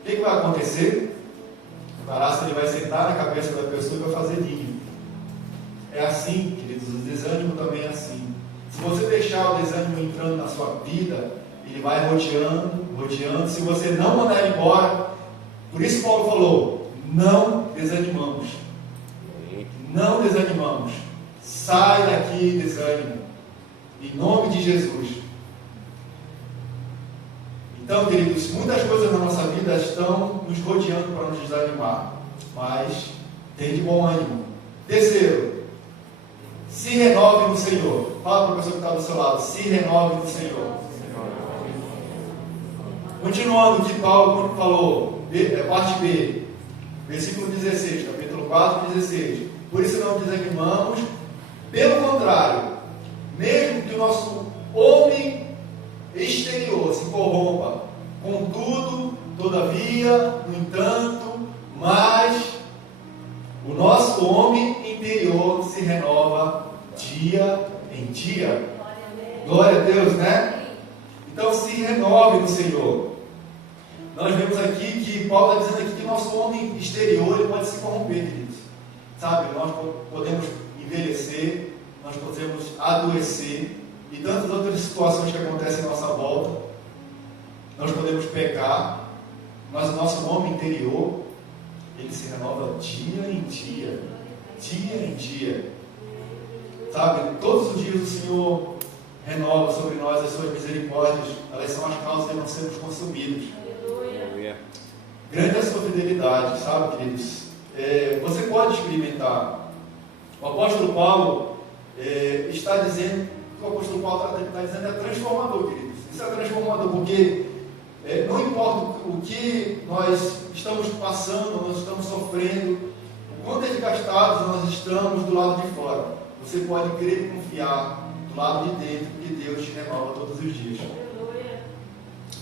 O que vai acontecer? O caraço ele vai sentar na cabeça da pessoa e vai fazer ninho. É assim, queridos, o desânimo também é assim. Se você deixar o desânimo entrando na sua vida, ele vai rodeando. Se você não mandar ele embora, por isso Paulo falou, não desanimamos. Não desanimamos. Sai daqui, desânimo. Em nome de Jesus. Então, queridos, muitas coisas na nossa vida estão nos rodeando para nos desanimar. Mas tem de bom ânimo. Terceiro, se renove no Senhor. Fala para a pessoa que está do seu lado. Se renove no Senhor. Continuando o que Paulo falou, parte B, versículo 16, capítulo 4, 16. Por isso não desanimamos, pelo contrário, mesmo que o nosso homem exterior se corrompa, contudo, todavia, no entanto, mas o nosso homem interior se renova dia em dia. Glória a Deus, né? Então se renove no Senhor. Nós vemos aqui que Paulo está dizendo aqui que nosso homem exterior ele pode se corromper, queridos. Sabe, nós podemos envelhecer, nós podemos adoecer e tantas outras situações que acontecem à nossa volta. Nós podemos pecar, mas o nosso homem interior ele se renova dia em dia, dia em dia. Sabe, todos os dias o Senhor renova sobre nós as suas misericórdias. Elas são as causas de não sermos consumidos. Grande é a sua fidelidade, sabe, queridos? Você pode experimentar. O apóstolo Paulo está dizendo, o apóstolo Paulo está dizendo é transformador, queridos. Isso é transformador, porque não importa o que nós estamos passando, nós estamos sofrendo, o quanto desgastados nós estamos do lado de fora, você pode crer e confiar do lado de dentro, que Deus te renova todos os dias.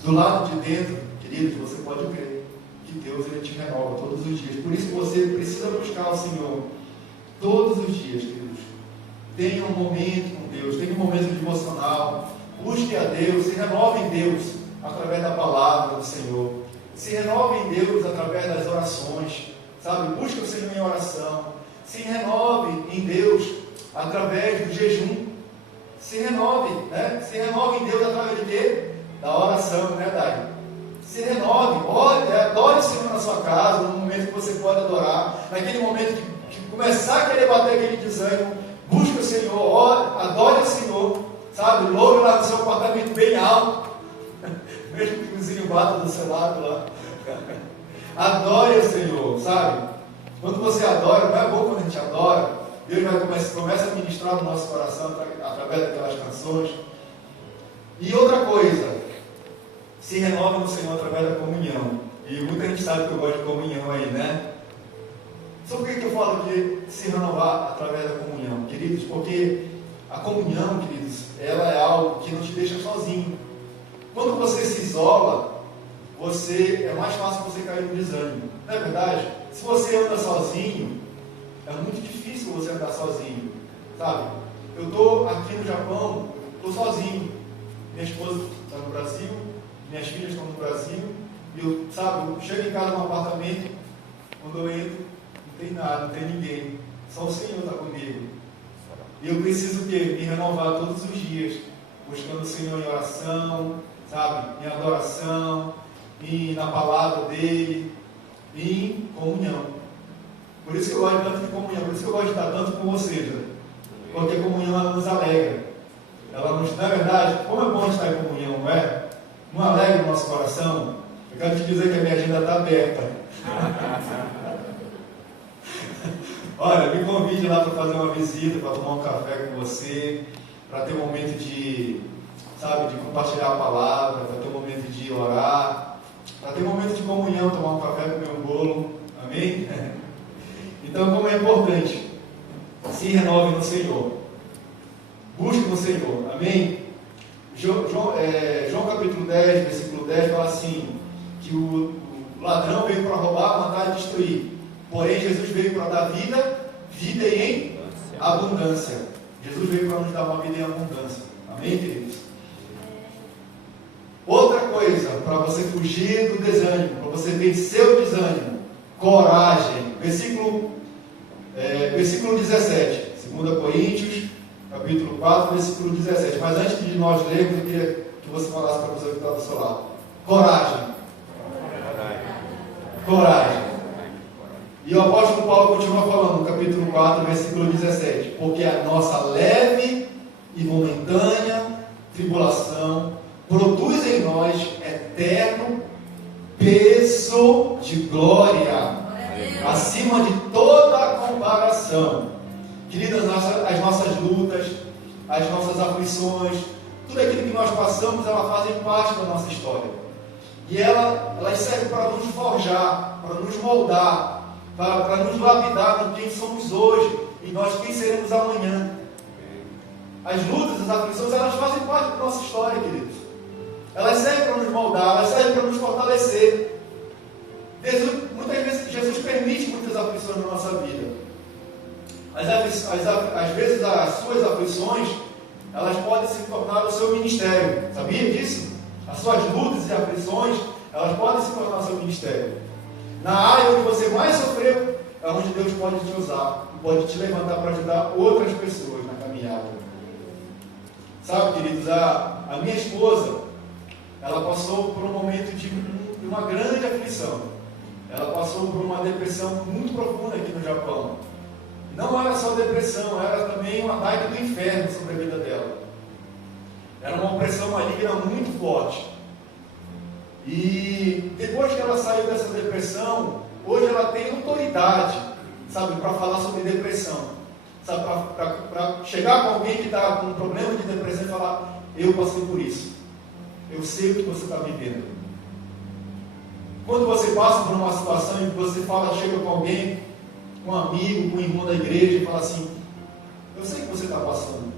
Do lado de dentro, queridos, você pode crer que Deus ele te renova todos os dias. Por isso você precisa buscar o Senhor. todos os dias, queridos. Tenha um momento com Deus, tenha um momento devocional. Busque a Deus, se renove em Deus através da palavra do Senhor. Se renove em Deus através das orações, sabe? Busque o Senhor em oração. Se renove em Deus através do jejum. Se renove, né? Se renove em Deus através de quê? Da oração, né, Dai? Se renove, adore o Senhor na sua casa, no momento que você pode adorar, naquele momento que começar a querer bater aquele desânimo, busque o Senhor, ore, adore o Senhor, sabe? Louve lá no seu apartamento bem alto, mesmo que o vizinho bata do seu lado lá. Adore o Senhor, sabe? Quando você adora, não é bom quando a gente adora, Deus começa a ministrar no nosso coração através daquelas canções. E outra coisa, se renova no Senhor através da comunhão. E muita gente sabe que eu gosto de comunhão aí, né? Sobre o que eu falo de se renovar através da comunhão, queridos? Porque a comunhão, queridos, ela é algo que não te deixa sozinho. Quando você se isola, é mais fácil você cair no desânimo. Não é verdade? Se você anda sozinho, é muito difícil você andar sozinho, sabe? Eu estou aqui no Japão, estou sozinho. Minha esposa está no Brasil, minhas filhas estão no Brasil, e eu chego em casa no apartamento, quando eu entro, não tem nada, não tem ninguém, só o Senhor está comigo. E eu preciso me renovar todos os dias, buscando o Senhor em oração, sabe, em adoração, e na palavra dele, em comunhão. Por isso que eu gosto tanto de comunhão, por isso que eu gosto de estar tanto com vocês, né? Porque a comunhão ela nos alegra. Ela nos, na verdade, como é bom estar em comunhão, não é? Não alegra o nosso coração? Eu quero te dizer que a minha agenda está aberta. Olha, me convide lá para fazer uma visita, para tomar um café com você, para ter um momento de compartilhar a palavra, para ter um momento de orar, para ter um momento de comunhão, tomar um café, comer um bolo. Amém? Então, como é importante, se renove no Senhor. Busque no Senhor. Amém? João capítulo 10, versículo 10 fala assim, que o ladrão veio para roubar, matar e destruir. Porém, Jesus veio para dar vida e em abundância. Jesus veio para nos dar uma vida em abundância. Amém, queridos? Outra coisa, para você fugir do desânimo, para você vencer o desânimo, coragem. Versículo 17, 2 Coríntios, capítulo 4, versículo 17. Mas antes de nós lermos, eu queria que você falasse para a pessoa que está do seu lado. Coragem. Coragem. E o apóstolo Paulo continua falando no capítulo 4, versículo 17. Porque a nossa leve e momentânea tribulação produz em nós eterno peso de glória, acima de toda comparação. Queridas, as nossas lutas, as nossas aflições, tudo aquilo que nós passamos, elas fazem parte da nossa história. E elas servem para nos forjar, para nos moldar, para nos lapidar no quem somos hoje e nós quem seremos amanhã. As lutas, as aflições, elas fazem parte da nossa história, queridos. Elas servem para nos moldar, elas servem para nos fortalecer. Muitas vezes Jesus permite muitas aflições na nossa vida. Às vezes as suas aflições, elas podem se tornar o seu ministério. Sabia disso? As suas lutas e aflições, elas podem se tornar o seu ministério. Na área onde você mais sofreu, é onde Deus pode te usar, pode te levantar para ajudar outras pessoas na caminhada. Sabe, queridos, a minha esposa, ela passou por um momento de uma grande aflição. Ela passou por uma depressão muito profunda aqui no Japão. Não era só depressão, era também uma baita do inferno sobre a vida dela. Era uma opressão maligna muito forte. E depois que ela saiu dessa depressão, hoje ela tem autoridade, sabe, para falar sobre depressão. Sabe, para chegar com alguém que está com um problema de depressão e falar: eu passei por isso. Eu sei o que você está vivendo. Quando você passa por uma situação em que você chega com alguém, com um amigo, com um irmão da igreja e fala assim: eu sei o que você está passando.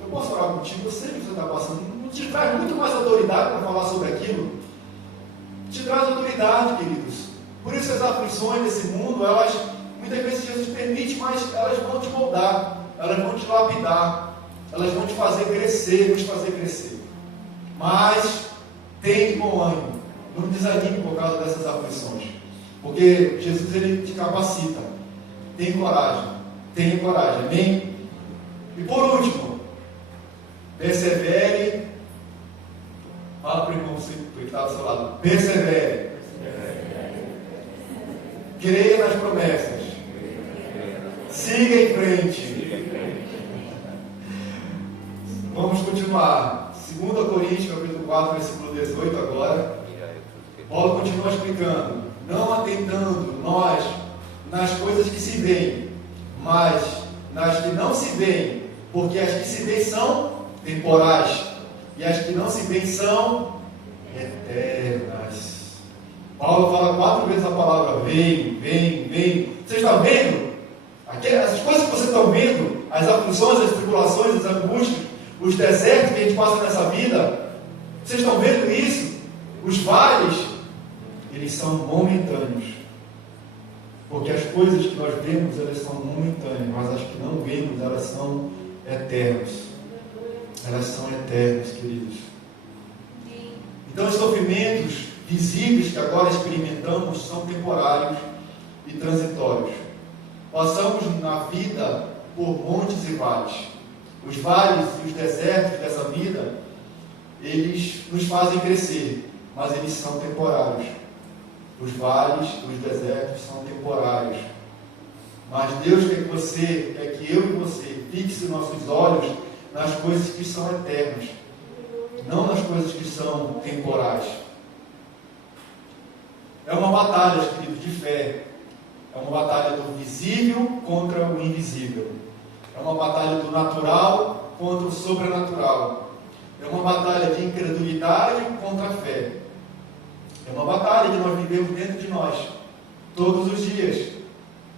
Eu posso orar contigo? Eu sei o que você está passando. Não te traz muito mais autoridade para falar sobre aquilo? Te traz autoridade, queridos. Por isso as aflições desse mundo, muitas vezes Jesus permite mas elas vão te moldar, elas vão te lapidar, elas vão te fazer crescer, nos fazer crescer. Mas tem de bom ânimo, não desanime por causa dessas aflições, porque Jesus ele te capacita. Tenha coragem, amém? E por último, persevere. Fala para o irmão que está do seu lado, persevere. Creia nas promessas. Siga em frente. Vamos continuar. 2 Coríntios, capítulo 4, versículo 18 agora. Paulo continua explicando. Não atentando nós nas coisas que se veem, mas nas que não se veem, porque as que se veem são temporais, e as que não se veem são eternas. Paulo fala 4 vezes a palavra vem. Vocês estão vendo? As coisas que vocês estão vendo, as aflições, as tribulações, as angústias, os desertos que a gente passa nessa vida, vocês estão vendo isso? Os vales, eles são momentâneos. Porque as coisas que nós vemos, elas são momentâneas, mas as que não vemos, elas são eternas. Elas são eternas, queridos. Então, os sofrimentos visíveis que agora experimentamos são temporários e transitórios. Passamos na vida por montes e vales. Os vales e os desertos dessa vida, eles nos fazem crescer, mas eles são temporários. Os vales, os desertos são temporários. Mas Deus quer que eu e você fixe nossos olhos nas coisas que são eternas, não nas coisas que são temporais. É uma batalha, querido, de fé. É uma batalha do visível contra o invisível. É uma batalha do natural contra o sobrenatural. É uma batalha de incredulidade contra a fé. É uma batalha que nós vivemos dentro de nós, todos os dias.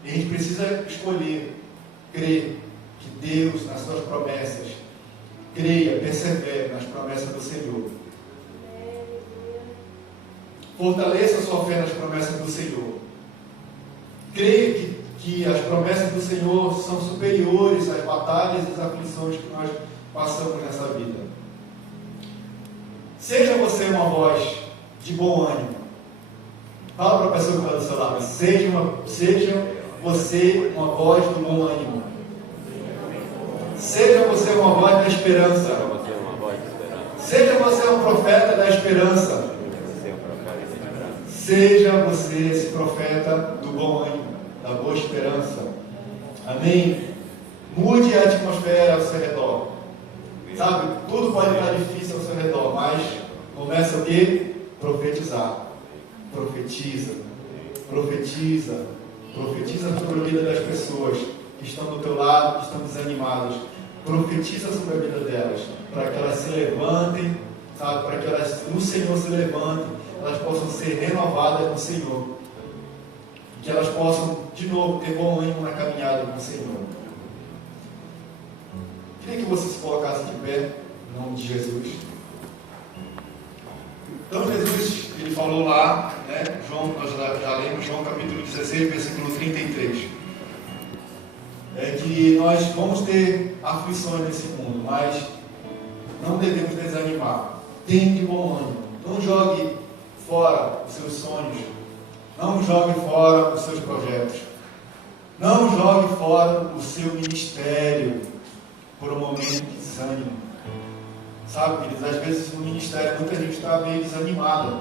E a gente precisa escolher, crer que Deus, nas suas promessas, creia, persevere nas promessas do Senhor. Fortaleça a sua fé nas promessas do Senhor. Creia que as promessas do Senhor são superiores às batalhas e às aflições que nós passamos nessa vida. Seja você uma voz de bom ânimo. Fala para a pessoa que está do seu lado. Seja você uma voz do bom ânimo. Seja você uma voz da esperança. Seja você um profeta da esperança. Seja você esse profeta do bom ânimo, da boa esperança. Amém? Mude a atmosfera ao seu redor. Sabe, tudo pode estar difícil ao seu redor, mas começa o quê? Profetizar. Profetiza sobre a vida das pessoas que estão do teu lado, que estão desanimadas. Profetiza sobre a vida delas, para que elas se levantem, sabe, para que elas no Senhor se levantem, elas possam ser renovadas no Senhor, que elas possam de novo ter bom ânimo na caminhada com o Senhor. Queria que você se colocasse de pé, em nome de Jesus. Então Jesus, ele falou lá, né, João, nós já lemos João capítulo 16, versículo 33, que nós vamos ter aflições nesse mundo, mas não devemos desanimar. Tenha de bom ânimo. Não jogue fora os seus sonhos. Não jogue fora os seus projetos. Não jogue fora o seu ministério por um momento de desânimo. Sabe, queridos, às vezes no ministério muita gente está meio desanimada.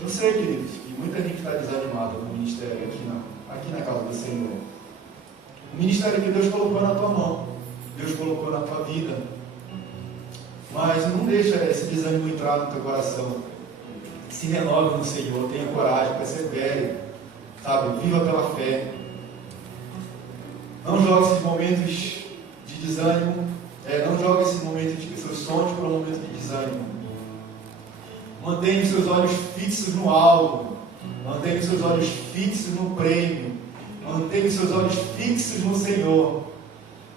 Eu sei, queridos, que muita gente está desanimada no ministério aqui na casa do Senhor. O ministério que Deus colocou na tua mão, Deus colocou na tua vida. Mas não deixa esse desânimo entrar no teu coração. Se renove no Senhor, tenha coragem, persevere, sabe, viva pela fé. Não jogue esses momentos de desânimo, não jogue esses momentos de seus sonhos para um momento de desânimo. Mantenha os seus olhos fixos no alvo, mantenha os seus olhos fixos no prêmio, mantenha os seus olhos fixos no Senhor,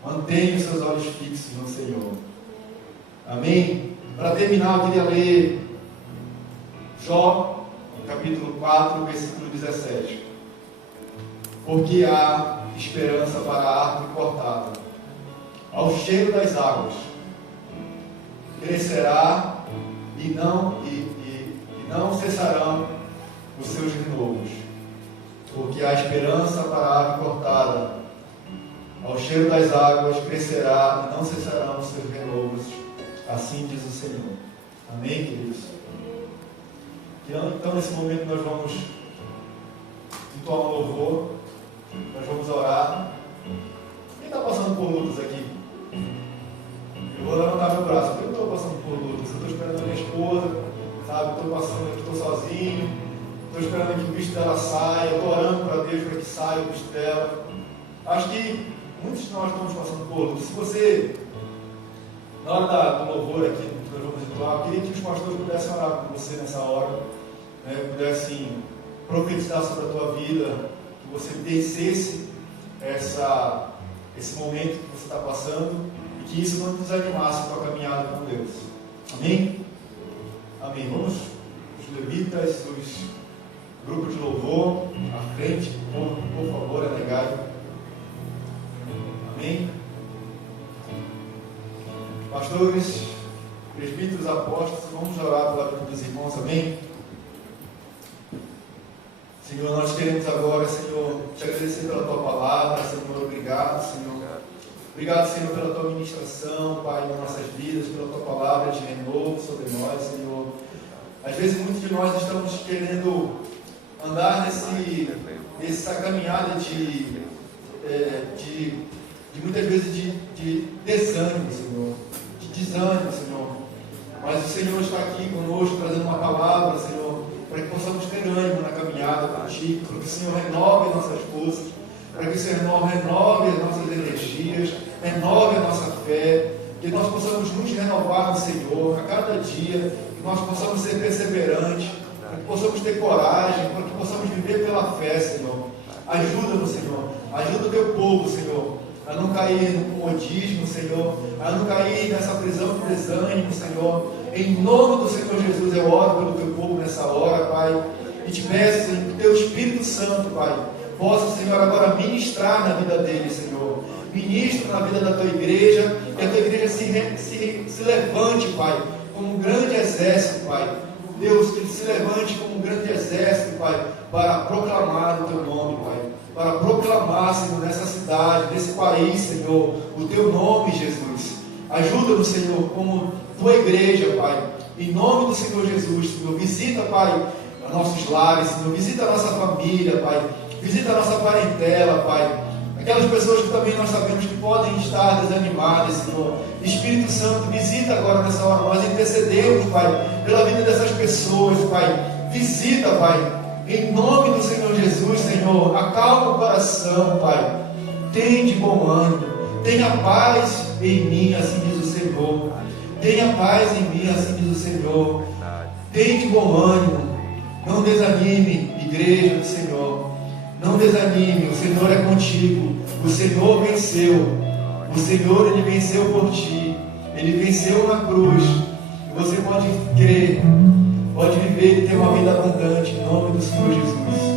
mantenha os seus olhos fixos no Senhor. Amém? Para terminar, eu queria ler Jó, capítulo 4, versículo 17. Porque há esperança para a árvore cortada. Ao cheiro das águas, crescerá e não cessarão os seus renovos, porque há esperança para a árvore cortada. Ao cheiro das águas crescerá e não cessarão os seus renovos, assim diz o Senhor. Amém, queridos? Então, nesse momento, nós vamos entoar um louvor, nós vamos orar. Quem está passando por lutas aqui? Eu vou levantar meu braço. Eu estou passando por lutas. Eu estou esperando a minha esposa, sabe? Estou passando aqui, estou sozinho. Estou esperando que o bicho dela saia. Estou orando para Deus para que saia o bicho dela. Acho que muitos de nós estamos passando por lutas. Se você, na hora do louvor aqui, que nós vamos entoar, eu queria que os pastores pudessem orar por você nessa hora, né? Pudessem profetizar sobre a tua vida, que você vencesse esse momento que você está passando e que isso não te desanimasse com a caminhada com Deus. Amém? Amém. Vamos, os levitas, os grupos de louvor, à frente, por favor, é negado. Amém? Pastores, presbíteros, apóstolos, vamos orar pela vida dos irmãos, amém? Senhor, nós queremos agora, Senhor, te agradecer pela tua palavra, Senhor, obrigado, Senhor. Obrigado, Senhor, pela tua ministração, Pai, nas nossas vidas, pela tua palavra de renovo sobre nós, Senhor. Às vezes, muitos de nós estamos querendo andar nessa caminhada de muitas vezes de desânimo, Senhor, de desânimo, Senhor. Mas o Senhor está aqui conosco, trazendo uma palavra, Senhor, para que possamos ter ânimo na caminhada contigo, para que o Senhor renove nossas forças, para que o Senhor renove as nossas energias, renove a nossa fé, que nós possamos nos renovar no Senhor a cada dia, que nós possamos ser perseverantes, para que possamos ter coragem, para que possamos viver pela fé, Senhor. Ajuda-nos, Senhor, ajuda o teu povo, Senhor, a não cair no comodismo, Senhor, a não cair nessa prisão de desânimo, Senhor. Em nome do Senhor Jesus, eu oro pelo teu povo nessa hora, Pai, e te peço, Senhor, que o teu Espírito Santo, Pai, possa, Senhor, agora ministrar na vida deles, Senhor. Ministra na vida da tua igreja, que a tua igreja se levante, Pai, como um grande exército, Pai. Deus, que ele se levante como um grande exército, Pai, para proclamar o teu nome, Pai. Para proclamar, Senhor, nessa cidade, nesse país, Senhor, o teu nome, Jesus. Ajuda-nos, Senhor, como tua igreja, Pai. Em nome do Senhor Jesus, Senhor, visita, Pai, nossos lares, Senhor, visita a nossa família, Pai. Visita a nossa parentela, Pai. Aquelas pessoas que também nós sabemos que podem estar desanimadas, Senhor. Espírito Santo, visita agora nessa hora. Nós intercedemos, Pai, pela vida dessas pessoas, Pai. Visita, Pai. Em nome do Senhor Jesus, Senhor, acalma o coração, Pai. Tem de bom ânimo. Tenha paz em mim, assim diz o Senhor. Tenha paz em mim, assim diz o Senhor. Tem de bom ânimo. Não desanime, igreja do Senhor. Não desanime, o Senhor é contigo. O Senhor venceu. O Senhor, Ele venceu por ti. Ele venceu na cruz. E você pode crer, pode viver e ter uma vida abundante em nome do Senhor Jesus.